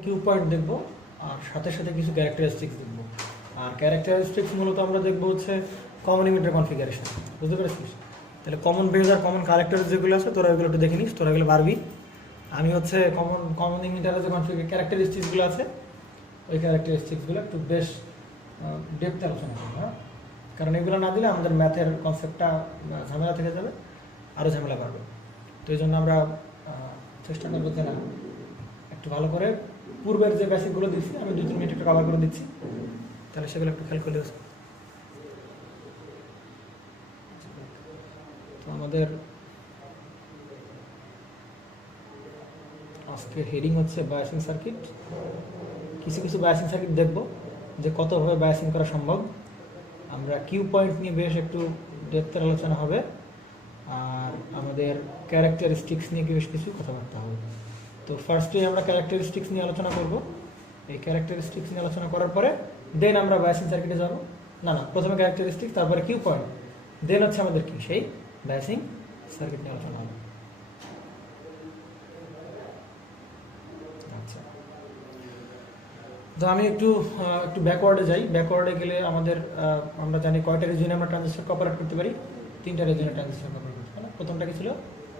Q point দেখবো আর সাথে সাথে কিছু ক্যারেক্টারিস্টিক্স দেখবো। আর ক্যারেক্টারিস্টিক্স মূলত আমরা দেখবো হচ্ছে কমন ইমিটার কনফিগারেশন। বুঝতে পেরেছিস? তাহলে কমন বেজ আর কমন ক্যারেক্টার যেগুলো আছে তোরা এগুলো একটু দেখে নিস, তোরা এগুলো পারবি। আমি হচ্ছে কমন ইমিটারের যে ক্যারেক্টারিস্টিক্সগুলো আছে ওই ক্যারেক্টারিস্টিক্সগুলো একটু বেশ ডেপথে আলোচনা করবো। হ্যাঁ, কারণ এগুলো না দিলে আমাদের ম্যাথের কনসেপ্টটা ঝামেলা থেকে যাবে, আরও ঝামেলা বাড়বে। তো এই জন্য আমরা চেষ্টা করবো যে না একটু ভালো করে পূর্বের যে বেসিকগুলো দিচ্ছি আমি 2-3 মিনিট একটু কভার করে দিচ্ছি, তাহলে সেগুলো একটু খেয়াল করলে। তো আমাদের আজকের হেডিং হচ্ছে বায়াসিং সার্কিট। কিছু কিছু বায়াসিং সার্কিট দেখব যে কতভাবে বায়াসিং করা সম্ভব। আমরা কিউ পয়েন্ট নিয়ে বেশ একটু ডেপথের আলোচনা হবে, আর আমাদের ক্যারেক্টারিস্টিক্স নিয়ে বেশ কিছু কথাবার্তা হবে। তো ফার্স্টে আমরা ক্যারেক্টারিস্টিক্স নিয়ে আলোচনা করব। এই ক্যারেক্টারিস্টিক্স নিয়ে আলোচনা করার পরে দেন আমরা বায়াসিং সার্কিটে যাব। না, প্রথমে ক্যারেক্টারিস্টিক্স, তারপরে কিউ পয়েন্ট, দেন হচ্ছে আমাদের কি সেই বায়াসিং সার্কিট নিয়ে আলোচনা হবে। আচ্ছা, তো আমি একটু ব্যাকওয়ার্ডে যাই। ব্যাকওয়ার্ডে গেলে আমরা জানি কয়টা রিজিয়নে আমরা ট্রানজিস্টর অপারেট করতে পারি। 3টা রিজিয়নে ট্রানজিস্টর অপারেট করতে পারি। প্রথমটা কি ছিল?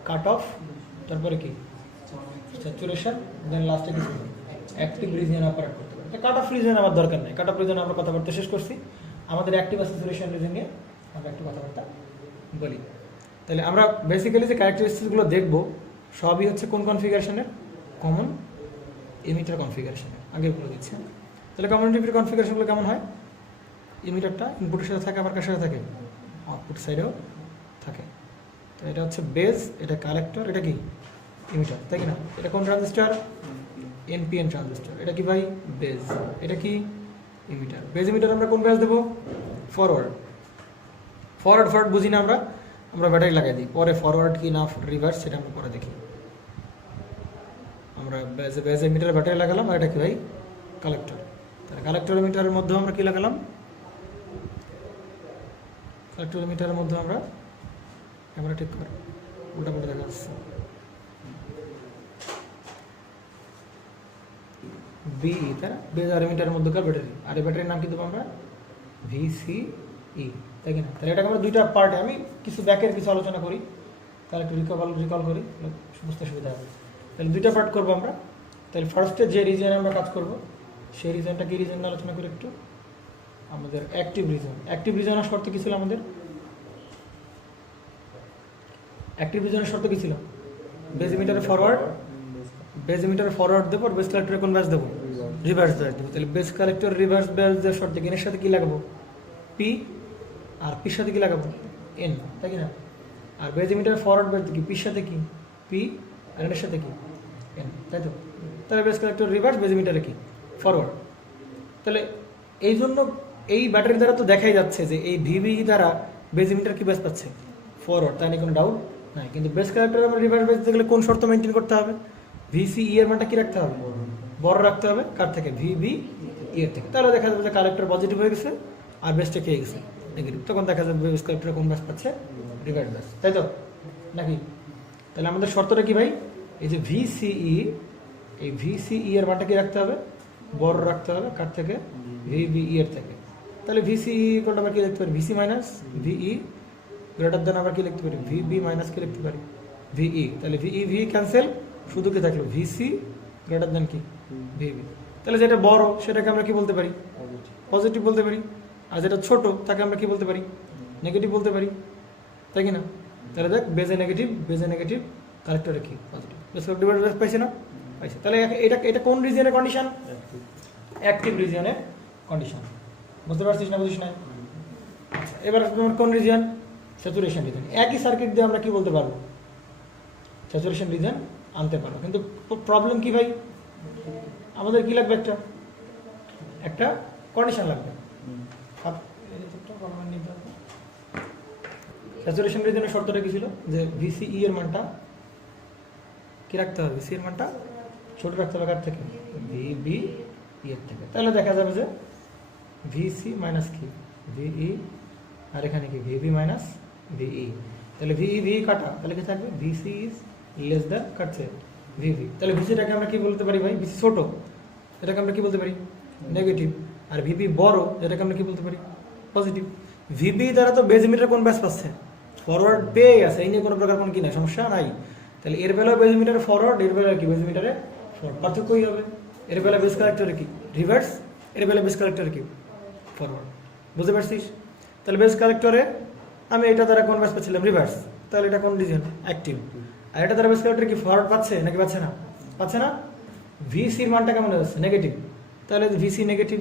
কাট অফ, তারপরে কি স্যাচুরেশন, দেন লাস্টে কি ছিল? অ্যাক্টিভ রিজিয়ন অপারেট করতে পারি। কাট অফ রিজিয়ন আমার দরকার নেই, কাট অফ রিজিয়ন আমরা কথাবার্তা শেষ করছি। আমাদের অ্যাক্টিভ আর স্যাচুরেশন রিজিয়ন নিয়ে আমরা একটু কথাবার্তা বলি। তাহলে আমরা বেসিক্যালি যে ক্যারেক্টারিস্টিক্সগুলো দেখব সবই হচ্ছে কোন কনফিগারেশনের? Common emitter কনফিগারেশনের। আগে বলে দিচ্ছি। তাহলে কমন ইমিটার কনফিগারেশনগুলো কেমন হয়? ইমিটারটা ইনপুটের সাথে থাকে, আবার কার সাথে থাকে? আউটপুট সাইডেও থাকে। তো এটা হচ্ছে বেজ, এটা কালেক্টর, এটা কি ইমিটার, তাই কি না? এটা কোন ট্রানজিস্টর? NPN transistor. এটা কি ভাই? বেজ। এটা কি? ইমিটার। বেজ ইমিটার আমরা কোন বেজ দেবো? ফরওয়ার্ড। ফরওয়ার্ড বুঝি না আমরা ব্যাটারি লাগাই দিই, পরে ফরওয়ার্ড কি না রিভার্স সেটা আমরা পরে দেখি। আমরা বেজ ইমিটারে ব্যাটারি লাগালাম, আর এটা কি ভাই? কালেক্টর। তাহলে কালেক্টর মিটারের মধ্যে আমরা কি লাগালাম? কালেক্টর মিটারের মধ্যে আমরা ক্যামেরা ঠিক কর, মোটামুটি দেখা যাচ্ছে বিই, তাই না? বেজ আর মিটারের মধ্যকার ব্যাটারি। আর এই ব্যাটারির নাম কি দেবো আমরা? ভিসিই, তাই কি না? তাহলে এটাকে আমরা দুইটা পার্টে, আমি কিছু ব্যাকের কিছু আলোচনা করি, তাহলে একটু রিকল করি, বুঝতে সুবিধা হবে। তাহলে দুইটা পার্ট করবো আমরা। তাহলে ফার্স্টে যে রিজিয়নে আমরা কাজ করব সেই রিজিয়নটা কি রিজিয়ন আলোচনা করি একটু। আমাদের অ্যাক্টিভ রিজিয়ন। অ্যাক্টিভ রিজিয়নের শর্ত কি ছিল আমাদের? অ্যাক্টিভ রিজিয়নের শর্ত কি ছিল? বেজ ইমিটারে ফরওয়ার্ড দেবো, আর বেজ কালেক্টরে কোন ব্যাস দেবো? রিভার্স ব্যাস দেবো। তাহলে বেজ কালেক্টর রিভার্স ব্যাস দেওয়ার শর্তে এনের সাথে কি লাগাবো? পি, আর পির সাথে কি লাগাবো? এন, তাই কি না? আর বেজ ইমিটারে ফরওয়ার্ড ব্যাস কি? পির সাথে কি? পি, আর এনের সাথে কি? এন, তাই তো? তাহলে বেজ কালেক্টর রিভার্স, বেজ ইমিটারে কি? ফরওয়ার্ড। তাহলে এই জন্য এই ব্যাটারি দ্বারা তো দেখাই যাচ্ছে যে এই ভিভি দ্বারা বেজ ইমিটার কি ব্যাস পাচ্ছে? ফরওয়ার্ড, তাই নিয়ে কোনো ডাউট নাই। কিন্তু বেজ কালেক্টরে আমরা রিভার্স ব্যাস দিতে গেলে কোন শর্ত মেনটেন করতে হবে? ভিসিই এর মানটা কি রাখতে হবে? বড় রাখতে হবে। কার থেকে? ভিবি এর থেকে। তাহলে দেখা যাবে যে কালেক্টর পজিটিভ হয়ে গেছে আর বেসটা খেয়ে গেছে নেগেটিভ। তখন দেখা যাবে বেজ কালেক্টরে কোন ব্যাস পাচ্ছে? রিভার্স ব্যাস, তাই তো নাকি? তাহলে আমাদের শর্তটা কি ভাই? এই যে ভিসিই, এই ভিসিই এর মানটা কি রাখতে হবে? বড় রাখতে হবে। কার থেকে? ভিবিই এর থেকে। তাহলে ভিসিই কোনটা আমরা কি লিখতে পারি? ভিসি মাইনাস ভিই গ্রেটার দেন আবার কি লিখতে পারি? ভিবি মাইনাস কি লিখতে পারি? ভিই। তাহলে ভিই ক্যান্সেল, শুধু কি থাকলো? ভিসি গ্রেটার দেন কি? ভিবি। তাহলে যেটা বড় সেটাকে আমরা কি বলতে পারি? পজিটিভ বলতে পারি। আর যেটা ছোট তাকে আমরা কি বলতে পারি? নেগেটিভ বলতে পারি, তাই কি না? তাহলে দেখ, বেজে নেগেটিভ, কালেক্টরে কি? পজিটিভ। বেস কালেক্টর পাইছে না? পাইছে। তাহলে এটা কোন রিজিয়নের কন্ডিশন? অ্যাক্টিভ রিজিয়নের কন্ডিশন। বুঝতে পারছিস না? বুঝিস না? আচ্ছা, এবার কোন রিজিয়ন? Saturation region. একই সার্কিট দিয়ে আমরা কি বলতে পারবো? স্যাচুরেশন রিজিয়ন আনতে পারবো। কিন্তু প্রবলেম কি ভাই? আমাদের কি লাগবে? একটা কন্ডিশন লাগবে। স্যাচুরেশন রিজিয়নের শর্তটা কি ছিল? যে ভিসিই এর মানটা কি রাখতে হবে? ভিসি এর মানটা ছোট রাখতে হবে। কার থেকে? ভিবি এর থেকে। তাহলে দেখা যাবে যে ভিসি মাইনাস কি? ভিই, আর এখানে কি? VB minus ভিই। তাহলে ভিই কাটা, তাহলে কি থাকবে? ভিসি ইজ লেস দ্যান কাটছে ভিভি। তাহলে ভিসিটাকে আমরা কি বলতে পারি ভাই? ভিসি ছোট, এটাকে আমরা কি বলতে পারি? নেগেটিভ। আর ভিবি বড়, এটাকে আমরা কি বলতে পারি? পজিটিভ। ভিবি দ্বারা তো বেজ ইমিটার কোন ব্যাস পাচ্ছে? ফরওয়ার্ড পেয়ে গেছে, এই নিয়ে কোনো প্রকার কোনো কি নাই, সমস্যা নাই। তাহলে এর বেলায় বেজ ইমিটারে ফরওয়ার্ড, এর বেলায় কি বেজ ইমিটারে ফরওয়ার্ড, পার্থক্যই হবে। এর বেলায় বেস কালেক্টরে কি রিভার্স, এর বেলায় বেস কালেক্টরে কি ফরওয়ার্ড। বুঝতে পারছিস? তাহলে বেস কালেক্টরে আমি এটা দ্বারা কোন ব্যাস পাচ্ছিলাম? রিভার্স। তাহলে এটা কোন রিজন? অ্যাক্টিভ। আর এটা দ্বারা বেস কালেক্টরে কি ফরওয়ার্ড পাচ্ছে নাকি পাচ্ছে না? পাচ্ছে না। ভিসির মানটা কেমন হয়ে যাচ্ছে? নেগেটিভ। তাহলে ভিসি নেগেটিভ।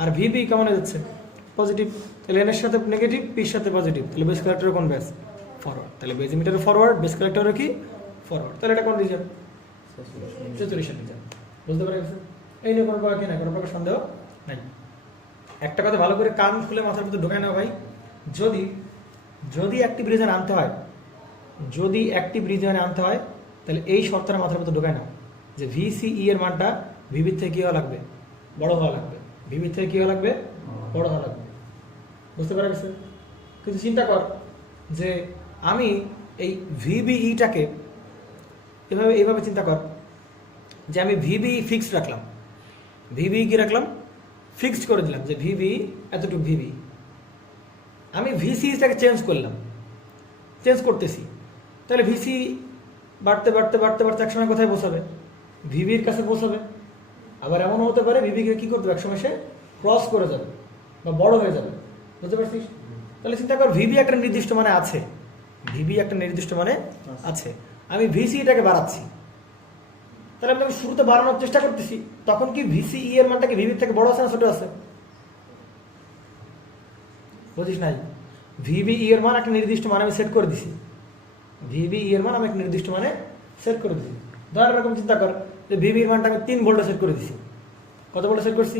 আর ভিবি কেমন হয়ে যাচ্ছে? পজিটিভ। তাহলে এনের সাথে নেগেটিভ, পির সাথে পজিটিভ, তাহলে বেস কালেক্টরে কোন ব্যাস? ফরওয়ার্ড। তাহলে বেজ ইমিটারে ফরওয়ার্ড, বেস কালেক্টরে কি ফরওয়ার্ড। তাহলে এটা কোন রিজন? Saturation reason. বুঝতে পারছেন? এই নিয়ে কোনো প্রকার কি না, কোনো প্রকার সন্দেহ নাই। একটা কথা ভালো করে কান খুলে মাথার ভিতরে ঢোকায় না ভাই, যদি যদি অ্যাক্টিভ রিজন আনতে হয়, যদি অ্যাক্টিভ রিজনে আনতে হয়, তাহলে এই শর্তটা মাথার ভিতরে ঢোকায় না যে ভিসিই এর মানটা ভিবির থেকে কি হওয়া লাগবে? বড় হওয়া লাগবে। ভিবির থেকে কি হওয়া লাগবে? বড় হওয়া লাগবে। বুঝতে পারছেন? কিন্তু চিন্তা কর যে আমি এই ভিবিইটাকে এভাবে এইভাবে চিন্তা কর যে আমি ভিবিই ফিক্সড রাখলাম। ভিবিই কি রাখলাম? ফিক্সড করে দিলাম যে ভিবিই এতটুকু ভিবি। আমি ভিসিটাকে চেঞ্জ করলাম, চেঞ্জ করতেছি, তাহলে ভিসি বাড়তে বাড়তে বাড়তে বাড়তে একসময় কোথায় পৌঁছাবে? ভিবির কাছে পৌঁছাবে। আবার এমনও হতে পারে ভিবিকে কি করতে হবে, একসময় সে ক্রস করে যাবে বা বড় হয়ে যাবে। বুঝতে পারছিস? তাহলে চিন্তা কর ভিবি একটা নির্দিষ্ট মানে আছে, ভিবি একটা নির্দিষ্ট মানে আছে, আমি ভিসিটাকে বাড়াচ্ছি। তাহলে আমি শুরুতে বাড়ানোর চেষ্টা করতেছি, তখন কি ভিসিই এর মানটা কি ভিবির থেকে বড় আছে না ছোট আছে? বুঝিস নাই? ভিবিই এর মান একটা নির্দিষ্ট মানে আমি সেট করে দিছি, ভিবিই এর মান আমি একটা নির্দিষ্ট মানে সেট করে দিছি। ধর এরকম চিন্তা কর যে ভিবির মানটা আমি 3 ভোল্টে সেট করে দিছি। কত ভোল্টে সেট করছি?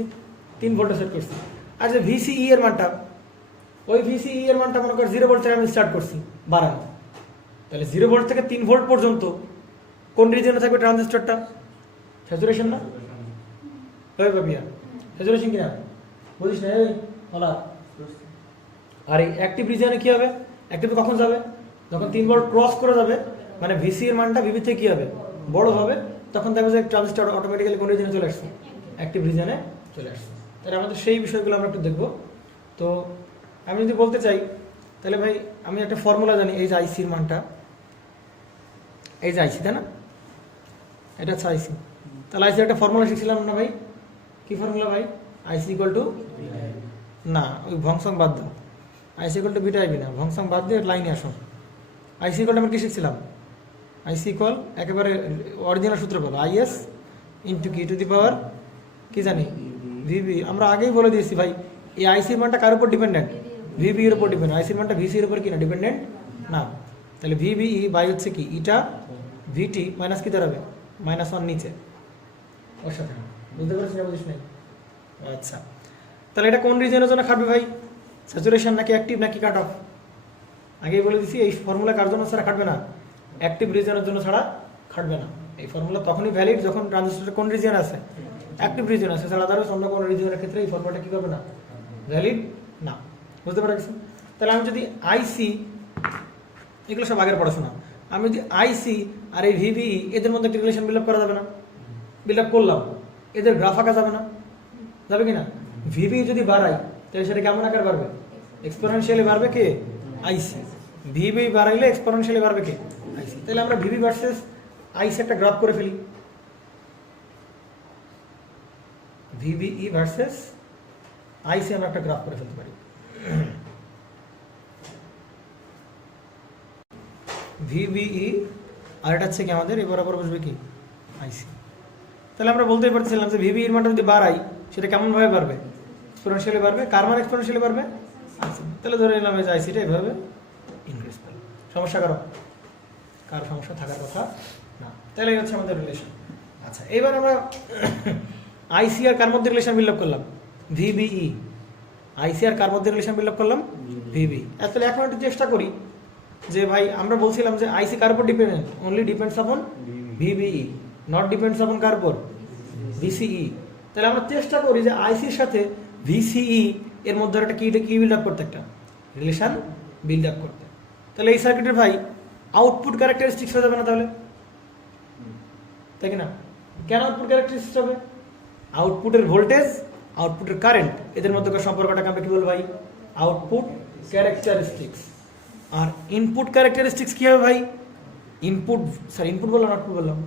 3 ভোল্টে সেট করছি। আর যে ভিসিই এর মানটা, ওই ভিসিই এর মানটা মনে কর 0 ভোল্ট থেকে আমি স্টার্ট করছি বাড়ানো। তাহলে 0 ভোল্ট থেকে 3 ভোল্ট পর্যন্ত কোন রিজনে থাকবে ট্রানজিস্টরটা? স্যাচুরেশন না? হয়ে পাবিয়া স্যাচুরেশন কিনা? বুঝিস না? এই বলা। আর এই অ্যাক্টিভ রিজনে কি হবে? অ্যাক্টিভ কখন যাবে? যখন 3 ভোল্ট ক্রস করে যাবে, মানে ভিসি এর মানটা ভিবি থেকে কি হবে? বড় হবে। তখন দেখবে যে ট্রানজিস্টর অটোমেটিক্যালি কোন রিজনে চলে আসছে? অ্যাক্টিভ রিজনে চলে আসছে। তাহলে আমাদের সেই বিষয়গুলো আমরা একটু দেখবো। তো আমি যদি বলতে চাই, তাহলে ভাই আমি একটা ফর্মুলা জানি, এই যে আইসির মানটা, এই যে আইসি, তাই না? এটা হচ্ছে আইসি। তাহলে আইসির একটা ফর্মুলা শিখছিলাম না ভাই? কি ফর্মুলা ভাই? আইসি ইকুয়াল টু, না ওই ভংসং বাদ দাও, আইসি ইকুয়াল টু বিটা আইবি না, ভংসং বাদ দিয়ে লাইনে আসো। আইসি ইকুয়াল আমরা কি শিখছিলাম? আইসি ইকুয়াল একেবারে অরিজিনাল সূত্র বলো, আইএস ইন্টু কি টু দি পাওয়ার কি জানি ভিবি। আমরা আগেই বলে দিয়েছি ভাই, এই আইসির মানটা কার উপর ডিপেন্ডেন্ট? ভিবি এর উপর ডিপেন্ডেন্ট। আইসির মানটা ভিসি এর উপর কি না ডিপেন্ডেন্ট না। তাহলে ভিবিই বাই হচ্ছে কি ইটা ভিটি মাইনাস কি দাঁড়াবে? -1 নিচে ওর সাথে। বুঝতে পারছিস না? বুঝিস নাই? আচ্ছা, তাহলে এটা কোন রিজনের জন্য খাটবে ভাই? স্যাচুরেশন নাকি অ্যাক্টিভ নাকি কাট অফ? আগেই বলে দিছি এই ফর্মুলা কার জন্য ছাড়া খাটবে না? অ্যাক্টিভ রিজনের জন্য ছাড়া খাটবে না। এই ফর্মুলা তখনই ভ্যালিড যখন ট্রানজিস্টরের কোন রিজন আছে? অ্যাক্টিভ রিজন আছে। ছাড়া দ্বারা অন্য কোনো রিজনের ক্ষেত্রে এই ফর্মুলাটা কি করবে না? ভ্যালিড না। বুঝতে পারছেন? তাহলে আমি যদি আইসি, এগুলো সব আগের পড়াশোনা, আমি যদি আইসি আর এই ভিবিই এদের মধ্যে একটা রিলেশন বিল্ড আপ করা যাবে না? বিল্ড আপ করলাম, এদের গ্রাফ আঁকা যাবে না? যাবে কি না? ভিবি যদি বাড়াই তাহলে সেটা কেমন আকার বাড়বে? এক্সপোনেনশিয়ালি বাড়বে কে? আইসি। ভিবি বাড়াইলে এক্সপোনেনশিয়ালি বাড়বে কে? আইসি। তাহলে আমরা ভিবি ভার্সেস আইসি একটা গ্রাফ করে ফেলি। ভিবিই ভার্সেস আইসি আমরা একটা গ্রাফ করে ফেলতে পারি। ভিবিই আর এটা হচ্ছে কি আমাদের এ বরাবর বসবে কি? আইসি। তাহলে আমরা বলতেই পারছিলাম যে ভিবি এর মানটা যদি বাড়াই সেটা কেমনভাবে বাড়বে? এক্সপোনেনশিয়ালি বাড়বে। কার মান এক্সপোনেনশিয়ালি বাড়বে? আইসি। তাহলে ধরে নিলাম যে আইসিটা এভাবে ইনক্রিজ করবে। সমস্যা কারো? কার সমস্যা থাকার কথা না। তাহলে এই হচ্ছে আমাদের রিলেশন। আচ্ছা, এবার আমরা আইসি আর কার মধ্যে রিলেশন বিল্ড আপ করলাম? ভিবিই। আইসি আর কার মধ্যে রিলেশন বিল্ড আপ করলাম? ভিবি। তাহলে এখন একটু চেষ্টা করি যে ভাই আমরা বলছিলাম যে আইসি কার উপর dependent? Only depends upon VBE, not depends upon কার উপর? ভিসিই। তাহলে আমরা চেষ্টা করি যে আইসির সাথে ভিসিই এর মধ্যে একটা কি বিল্ড আপ করতে, একটা রিলেশন বিল্ড আপ করতে। তাহলে এই সার্কিটের ভাই আউটপুট ক্যারেক্টারিস্টিক্স হয়ে যাবে না তাহলে? তাই কি না? কেন আউটপুট ক্যারেক্টারিস্টিক্স হবে? আউটপুটের ভোল্টেজ, আউটপুটের কারেন্ট, এদের মধ্যকার সম্পর্কটাকে আমরা কি বলবো ভাই? Output characteristics. আর ইনপুট ক্যারেক্টারিস্টিক্স কি হবে ভাই? ইনপুট বললাম, আউটপুট বললাম,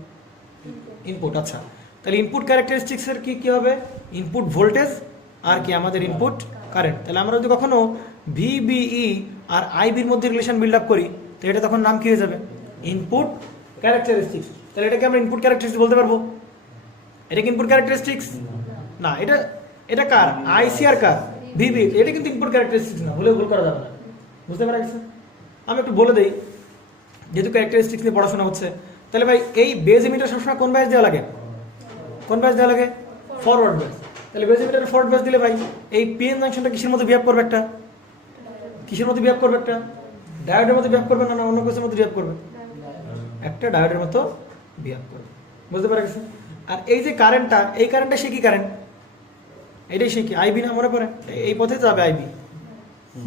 ইনপুট। আচ্ছা, তাহলে ইনপুট ক্যারেক্টারিস্টিক্সের কি হবে? ইনপুট ভোল্টেজ আর কি আমাদের ইনপুট কারেন্ট। তাহলে আমরা যদি কখনো ভিবিই আর আইবির মধ্যে রিলেশন বিল্ড আপ করি, তো এটা তখন নাম কি হয়ে যাবে? Input characteristics. তাহলে এটাকে আমরা ইনপুট ক্যারেক্টারিস্টিক্স বলতে পারবো? এটা কি ইনপুট ক্যারেক্টারিস্টিক্স না? এটা কার? আইসি আর কার? ভিবি। এটা কিন্তু ইনপুট ক্যারেক্টারিস্টিক্স না, ভুল করা যাবে না। বুঝতে পারা গেছে? আমি একটু বলে দেই, যেহেতু ক্যারেক্টারিস্টিক্স নিয়ে পড়াশোনা হচ্ছে, তাহলে ভাই এই বেজ ইমিটার সবসময় কোন ব্যাচ দেওয়া লাগে? কোন ব্যাচ দেওয়া লাগে? Forward batch. তাহলে বেজ ইমিটারে ফরওয়ার্ড ব্যাচ দিলে ভাই এই পিএন জাংশনটা কিসের মধ্যে বিহেভ করবে? কিসের মধ্যে বিহেভ করবে? ডায়োডের মধ্যে বিহেভ করবে, না অন্য কিছুর মধ্যে বিহেভ করবে? একটা ডায়োডের মতো বিহেভ করবে। বুঝতে পারা গেছে? আর এই যে কারেন্টটা, এই কারেন্টটা সে কি কারেন্ট? এটাই সে কি আইবি না? মনে পড়ে এই পথে যাবে আইবি।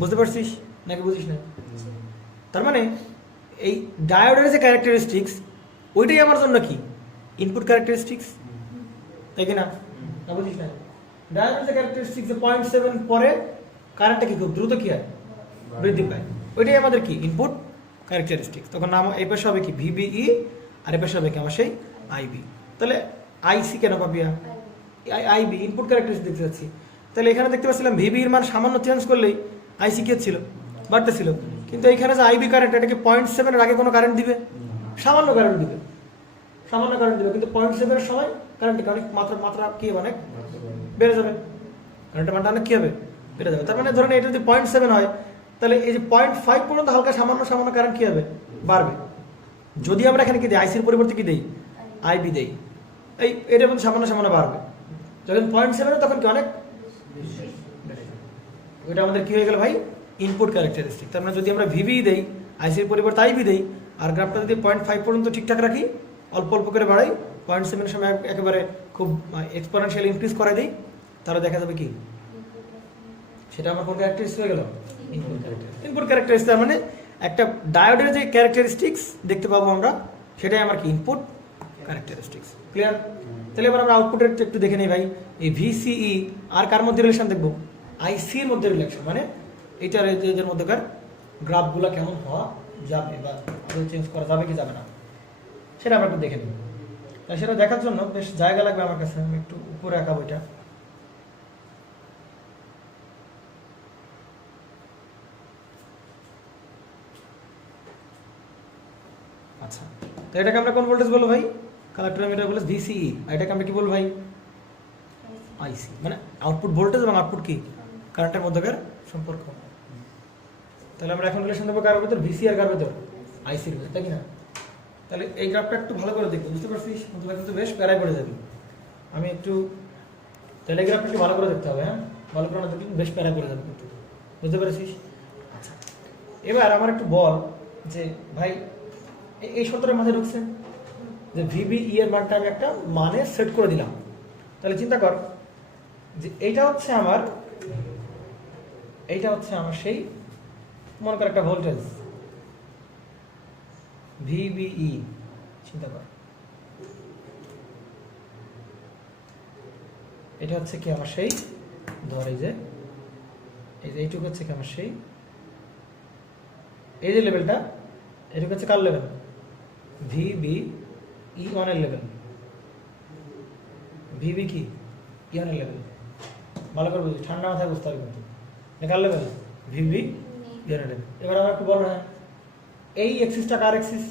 বুঝতে পারছিস নাকি বুঝিস না? তার মানে এই ডায়োডের যে ক্যারেক্টারিস্টিক্স, ওইটাই আমার জন্য কি ইনপুট ক্যারেক্টারিস্টিক্স, তাই কি না? বুঝিস না? ডায়োডের যে ক্যারেক্টারিস্টিক্স 0.7 পরে কারেন্টটা কি খুব দ্রুত কি হয়? বৃদ্ধি পায়। ওইটাই আমাদের কি ইনপুট ক্যারেক্টারিস্টিক্স। তখন নাম এই পাশে হবে কি ভিবিই, আর এই পাশে হবে কি আমার সেই আইবি। তাহলে আইসি কেন পাবি? আইবি ইনপুট ক্যারেক্টারিস্টিক্স দেখতে পাচ্ছি। তাহলে এখানে দেখতে পাচ্ছিলাম ভিবির মান সামান্য চেঞ্জ করলেই আইসি কে ছিল? বাড়তেছিল। কিন্তু এইখানে যে আইবি কারেন্ট, এটাকে 0.7 এর আগে কোনো কারেন্ট দিবে? সামান্য কারেন্ট দিবে, সামান্য কারেন্ট দিবে। কিন্তু 0.7 এর সময় কারেন্টটা অনেক মাত্রা কি অনেক বেড়ে যাবে, কারেন্টের মানটা অনেক কি হবে? বেড়ে যাবে। তার মানে ধরেন এটা যদি 0.7 হয়, তাহলে এই যে 0.5 পর্যন্ত হালকা সামান্য কারেন্ট কি হবে? বাড়বে। যদি আমরা এখানে কি দিই? আইসির পরিবর্তে কি দেই? আইবি দেই। এটার মধ্যে সামান্য বাড়বে। যখন 0.7 তখন কি অনেক, ওইটা আমাদের কি হয়ে গেল ভাই? Input characteristic. তার মানে যদি আমরা ভিবি দেই, আইসির পরিবর্তে আইবি দেই, আর গ্রাফটা যদি 0.5 পর্যন্ত ঠিকঠাক রাখি, অল্প অল্প করে বাড়াই, 0.7 এর সময় একেবারে খুব এক্সপোনেনশিয়াল ইনক্রিজ করে দিই, তাহলে দেখা যাবে কি সেটা আমার কোন ক্যারেক্টারিস্টিক হয়ে গেল? Input characteristic. তার মানে একটা ডায়োডের যে ক্যারেক্টারিস্টিক্স দেখতে পাবো আমরা, সেটাই আমার কি ইনপুট ক্যারেক্টারিস্টিক্স। ক্লিয়ার? তাহলে এবার আমরা আউটপুটের একটু দেখে নিই ভাই। এই ভিসিই আর কার মধ্যে রিলেশন দেখবো? আইসির মধ্যে রিলেশন। মানে এইটার এর মধ্যেকার গ্রাফগুলো কেমন হওয়া যাবে, বা চেঞ্জ করা যাবে কি যাবে না, সেটা আমরা একটু দেখে নিই। তাই সেটা দেখার জন্য বেশ জায়গা লাগবে আমার কাছে। আমি একটু উপরে আঁকাবো এটা। আচ্ছা, তো এটাকে আমরা কোন ভোল্টেজ বলবো ভাই? কালেক্টরমিটার ভোল্টেজ ভিসিই। আর এটাকে আমরা কি বলবো ভাই? আইসি। মানে আউটপুট ভোল্টেজ এবং আউটপুট কি কারেন্টের মধ্যকার সম্পর্ক। তাহলে আমরা এখন রিলেশন দেবো কার ভেতর? ভিসি আর কার ভেতর? আইসির ভেতর, তাই কি না? তাহলে এই গ্রাফটা একটু ভালো করে দেখবো, বুঝতে পারছিস? তোমরা কিন্তু বেশ প্যারায় পড়ে যাবি। আমি একটু টেলিগ্রাফটা একটু ভালো করে দেখতে হবে। হ্যাঁ, ভালো করে না দেখলে বেশ প্যারায় পড়ে যাবে কিন্তু, বুঝতে পেরেছিস? আচ্ছা, এবার আমার একটু বল যে ভাই এই সূত্রের মাঝে ঢুকছে যে ভিবিই এর মানটা আমি একটা মানে সেট করে দিলাম। তাহলে চিন্তা কর যে এইটা হচ্ছে আমার সেই মনে কর একটা ভোল্টেজ ভিবিই। চিন্তা কর এটা হচ্ছে কি আমার সেই, ধর এই যে এইটুকু হচ্ছে কি আমার সেই, এই যে লেভেলটা, এটুকু হচ্ছে কার লেভেল? ভিবিই1 এর লেভেল। ভিবি কি ইন এর লেভেল। ভালো করে বুঝি, ঠান্ডা মাথায় বুঝতে হবে কিন্তু। কার লেভেল? ভিবি ইন এর লেভেল। এবার আমরা একটু বলবো, হ্যাঁ এই এক্সিসটা কার এক্সিস?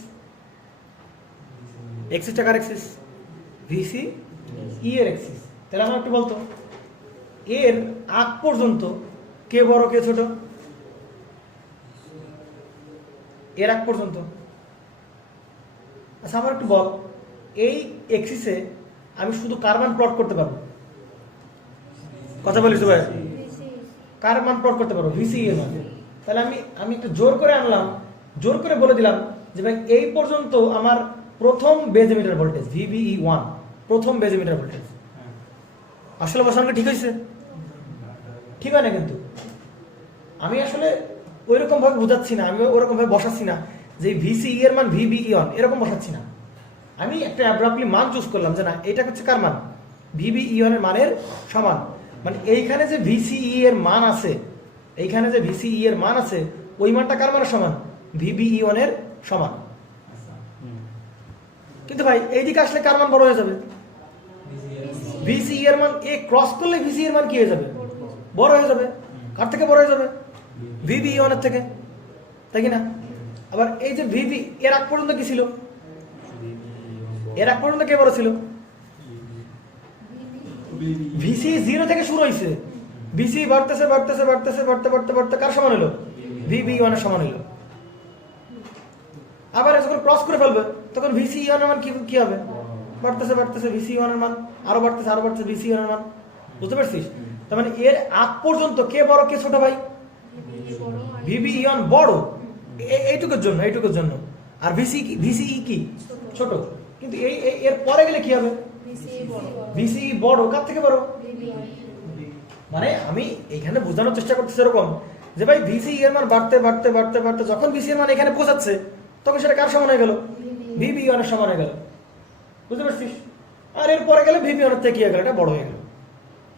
এক্সিসটা কার এক্সিস? ভিসি ই এর এক্সিস। তাহলে আমার একটু বলতো এর আগ পর্যন্ত কে বড় কে ছোট? এর আগ পর্যন্ত। আচ্ছা আমার একটু বল, এই এক্সিসে আমি শুধু কার মান প্লট করতে পারবো? কথা বলিস ভাই? কার মান প্লট করতে পারবো? ভিসি এর মান। তাহলে আমি একটু জোর করে আনলাম, জোর করে বলে দিলাম যে ভাই এই পর্যন্ত আমার প্রথম বেজ এমিটার ভোল্টেজ ভিবিই1, প্রথম বেজ এমিটার ভোল্টেজ। আসলে বসানো ঠিক হয়েছে? ঠিক হয় না কিন্তু। আমি আসলে ওইরকম ভাবে বোঝাচ্ছি না, আমি ওরকম ভাবে বসাচ্ছি না যে ভিসিই এর মান ভিবিই1 এরকম বসাচ্ছি না। আমি একটা অ্যাব্রাপ্টলি মান চুজ করলাম যে না এটা হচ্ছে কার মান? ভিবিই এর মানের সমান। মানে এইখানে যে ভিসিই এর মান আছে, এইখানে যে ভিসিই এর মান আছে, ওই মানটা কার মানের সমান? ভিবিই এর সমান। কিন্তু ভাই এইদিকে আসলে কার মান বড় হয়ে যাবে? ভিসিই এর মান এ ক্রস করলে ভিসিই এর মান কি হয়ে যাবে? বড় হয়ে যাবে। কার থেকে বড় হয়ে যাবে? ভিবিই এর থেকে, তাই কি না? আবার এই যে ভিবি এর আগ পর্যন্ত কি ছিল? এর আগ পর্যন্ত কে বড় ছিল? ভিসি 0 থেকে শুরু হয়েছে, ভিসি বাড়তেছে বাড়তেছে বাড়তেছে বাড়তে বাড়তে বাড়তে কার সমান হলো? ভিবিই এর সমান হলো। আবার যখন ক্রস করে ফেলবে তখন ভিসিই এর মান কি হবে? বাড়তেছে বাড়তেছে ভিসিই এর মান আরো বাড়তেছে ভিসিই এর মান। বুঝতে পারছিস? তার মানে এর আগ পর্যন্ত কে বড় কে ছোট ভাই? ভিবিই বড় এইটুকুর জন্য, আর ভিসিই কি ছোট। কিন্তু এই এর পরে গেলে কি হবে? ভিসিই বড়। কার থেকে বড়? মানে আমি এখানে বোঝানোর চেষ্টা করতেছি এরকম যে ভাই ভিসিই এর মান বাড়তে বাড়তে বাড়তে বাড়তে যখন ভিসি এর মান এখানে পৌঁছাচ্ছে তখন সেটা কার সমান হয়ে গেল? ভিবিই এর সমান হয়ে গেল। বুঝতে পারছিস? আর এর পরে গেলে ভিবিই এর থেকে কি হয়ে গেল? এটা বড় হয়ে গেল।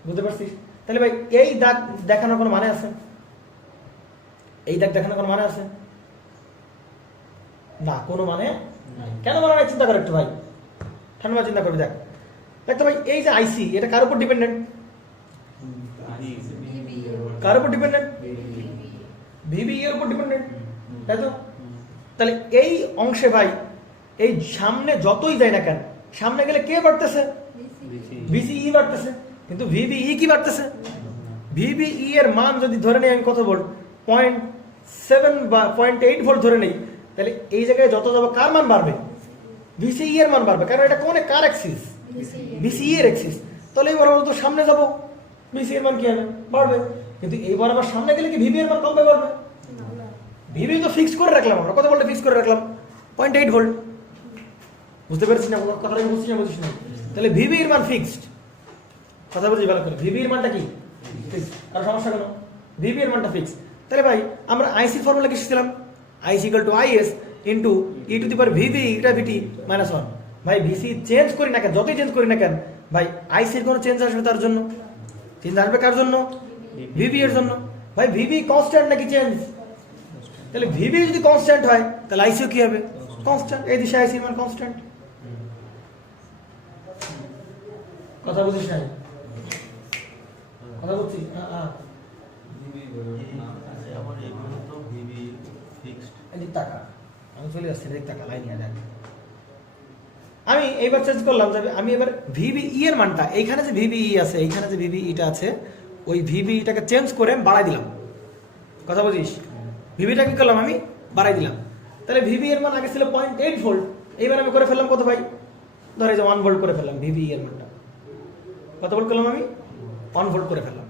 বুঝতে পারছিস? তাহলে ভাই এই দাগ দেখানোর কোনো মানে আছে? এই দাগ দেখানোর কোনো মানে আছে না? কোনো মানে কেন মানে নাই? চিন্তা কর একটু ভাই, ঠান্ডা চিন্তা করবি। দেখ তো ভাই, এই যে আইসি এটা কার উপর ডিপেন্ডেন্ট? কার উপর ডিপেন্ডেন্ট? ভিবিই এর উপর ডিপেন্ডেন্ট, তাই তো? তাহলে এই অংশে ভাই এই সামনে যতই যায় না কেন, সামনে গেলে কে বাড়তেছে? ভিসিই বাড়তেছে। কিন্তু ভিবিই কি বাড়তেছে? ভিবিই এর মান যদি ধরে নেই আমি কত ভোল্ট, 0.7 বা 0.8 ভোল্ট ধরে নেই, তাহলে এই জায়গায় যত যাবো কার মান বাড়বে? ভিসিই এর মান বাড়বে। কারণ এটা কোনে কার অ্যাক্সিস? ভিসিই এর অ্যাক্সিস। তাহলে এই বরাবর তো সামনে যাবো, ভিসিই এর মান কি হবে? বাড়বে। কিন্তু এই বরাবর সামনে গেলে কি ভিবি এর মান কমবে বাড়বে? ভিবি তো ফিক্স করে রাখলাম আমরা, কত ভোল্টে ফিক্স করে রাখলাম? 0.8 ভোল্ট। বুঝতে পারছিস না কথাটা? বুঝছিস না? তাহলে ভিবি এর মান ফিক্সড। কথা বলছি ভালো করে, ভিবি এর মানটা কি ফিক্সড। আর সমস্যা কেন? ভিবি এর মানটা ফিক্সড। তাহলে ভাই আমরা আইসি ফর্মুলা কি শিখছিলাম? IC equal to IS into e to the power VB gravity minus 1। ভাই ভিসি চেঞ্জ করি না কেন, যতই চেঞ্জ করি না কেন ভাই আইসির কোনো চেঞ্জ আসবে? তার জন্য চেঞ্জ আসবে কার জন্য? ভিবি এর জন্য। ভাই ভিবি কনস্ট্যান্ট নাকি চেঞ্জ? তাহলে ভিবি যদি কনস্ট্যান্ট হয় তাহলে আইসিও কি হবে? কনস্ট্যান্ট। এই দিশে আইসির মান কনস্ট্যান্ট। কথা বুঝিস না? কথা বলছি? আমি চলে যাচ্ছি, আমি এইবার চেঞ্জ করলাম যে আমি এবার ভিবিই এর মানটা, এইখানে যে ভিবিই আছে, এইখানে যে ভিবিইটা আছে, ওই ভিবিইটাকে চেঞ্জ করে বাড়াই দিলাম। কথা বুঝিস? ভিবিটা কি করলাম? আমি বাড়াই দিলাম। তাহলে ভিবি এর মান আগে ছিল 0.8 ভোল্ট, এইবার আমি করে ফেললাম কত ভাই? ধরে যে 1 ভোল্ট করে ফেললাম। ভিবিই এর মানটা কত ভোল্ট করলাম? আমি 1 ভোল্ট করে ফেললাম।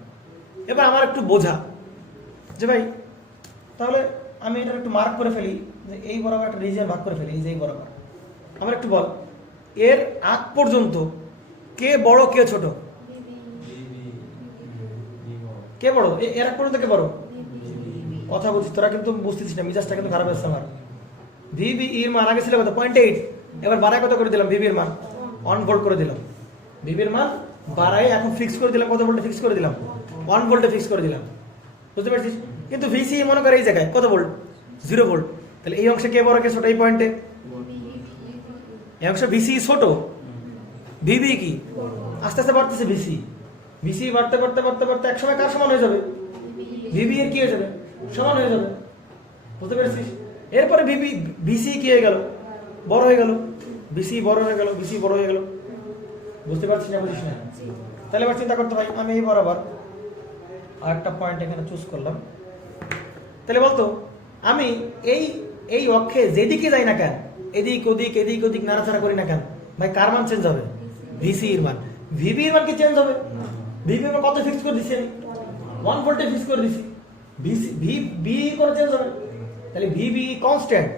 এবার আমার একটু বোঝা যে ভাই তাহলে আমি এটা একটু মার্ক করে ফেলি, যে এই বরাবর একটা রিজিয়ন ভাগ করে ফেলি, এই যে এই বরাবর। আমার একটু বল, এর আগ পর্যন্ত কে বড় কে ছোট? কে বড়? এর আগ পর্যন্ত কে বড়? কথা বলছিস তোরা কিন্তু বুঝতেছিস না, মিজাজটা কিন্তু খারাপ হচ্ছে আমার। ভিবি এর মান আগে ছিল কত? 0.8, এবার বাড়ায় কত করে দিলাম? ভিবির মান 1 ভোল্ট করে দিলাম। ভিবির মান বাড়ায় এখন ফিক্স করে দিলাম, কত ভোল্টে ফিক্স করে দিলাম? 1 ভোল্টে ফিক্স করে দিলাম। বুঝতে পারছিস? কিন্তু ভিসি মনে করে এই জায়গায় কত ভোল্ট? 0 ভোল্ট। তাহলে এই অংশে কে বড় কে ছোট? এই পয়েন্টে এই অংশ ভিসি ছোট, ভিবি কি আস্তে আস্তে বাড়তেছে। ভিসি বাড়তে বাড়তে বাড়তে বাড়তে একসময় কার সমান হয়ে যাবে? ভিবি এর কি হয়ে যাবে? সমান হয়ে যাবে। বুঝতে পেরেছিস? এরপরে ভিসি কি হয়ে গেল? বড় হয়ে গেল। ভিসি বড় হয়ে গেল, ভিসি বড় হয়ে গেল। বুঝতে পারছিস না? বুঝিস না? তাহলে এবার চিন্তা করতে ভাই, আমি এই বরাবর আরেকটা পয়েন্ট এখানে চুজ করলাম। তাহলে বলতো আমি এই অক্ষে যেদিকে যাই না কেন, এদিক ওদিক নাড়াচাড়া করি না কেন, ভাই কার মান চেঞ্জ হবে? ভিসি এর মান। ভিবি এর মান কি চেঞ্জ হবে? ভিবি এর মান কত ফিক্স করে দিছি আমি? 1 ভোল্টে ফিক্স করে দিছি। ভিবি করে চেঞ্জ হবে। তাহলে ভিবি কনস্ট্যান্ট,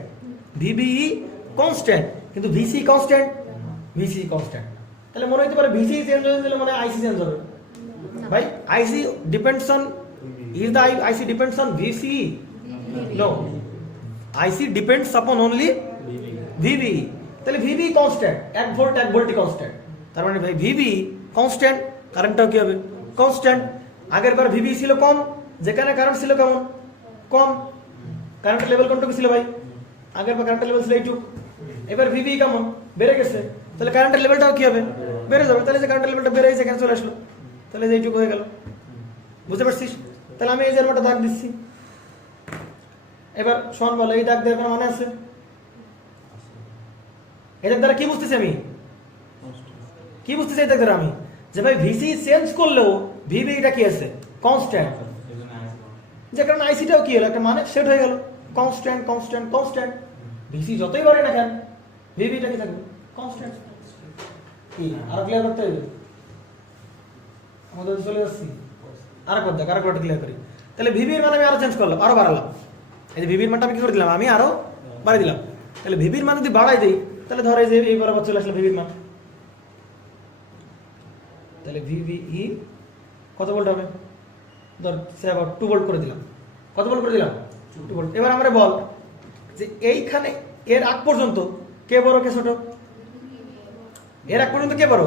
ভিবিই কনস্ট্যান্ট, কিন্তু ভিসি কনস্ট্যান্ট, ভিসি কনস্ট্যান্ট। তাহলে মনে হতে পারে ভিসি চেঞ্জ হয়ে গেলে মানে আইসি চেঞ্জ হবে। ভাই IC depends on, is the IC depends on VCE? No, IC depends upon only VBE. তাহলে VBE কনস্ট্যান্ট, 1 ভোল্টই কনস্ট্যান্ট। তার মানে ভাই VBE কনস্ট্যান্ট, কারেন্টটাও কি হবে কনস্ট্যান্ট। আগের বার ভিভি ছিল কম, যেখানে কারেন্ট ছিল কেমন কম, কারেন্টের লেভেল কোনটুকু ছিল ভাই, আগের বার কারেন্টের লেভেল ছিল এইটুকু, এবার ভিভি কেমন বেড়ে গেছে, তাহলে কারেন্টের লেভেলটাও কি হবে বেড়ে যাবে। তাহলে যে কারেন্টের লেভেলটা বেড়ে এখানে চলে আসলো, তাহলে যে এইটুকু হয়ে গেল। বুঝতে পারছিস? তাহলে আমি এই যে একটা দাগ দিচ্ছি, এবার শোন বলো এই দাগ দেওয়ার মনে আছে? এই দাগ দ্বারা কি বুঝতেছি আমি, কি বুঝতেছি এই দাগ দ্বারা আমি, যে ভাই ভিসি চেঞ্জ করলেও ভিভি এটা কি আছে কনস্ট্যান্ট, যে কারণে আইসিটাও কি হলো একটা মানে সেট হয়ে গেল কনস্ট্যান্ট কনস্ট্যান্ট কনস্ট্যান্ট। ভিসি যতই বাড়ে না কেন ভিভিটা কি থাকবে কনস্ট্যান্ট। কি আর ক্লিয়ার করতে হবে আমাদের, চলে যাচ্ছি আরেকবার দেখ, আরেকবার ক্লিয়ার করি। তাহলে ভিভির মান আমি আরো চেঞ্জ করলাম, আরো বাড়ালাম, এই যে ভিভির মানটা আমি কি করে দিলাম, আমি আরো বাড়িয়ে দিলাম। তাহলে ভিভির মান যদি বাড়াই দিই, তাহলে ধর এই যে এই বরাবর চলে আসলো ভিভির মান, তাহলে ভিভিই কত ভোল্ট হবে, ধর সে আবার 2 ভোল্ট করে দিলাম। কত ভোল্ট করে দিলাম 2 ভোল্ট। এবার আমরা বল যে এইখানে এর আগ পর্যন্ত কে বড় কে ছোট, এর আগ পর্যন্ত কে বড়,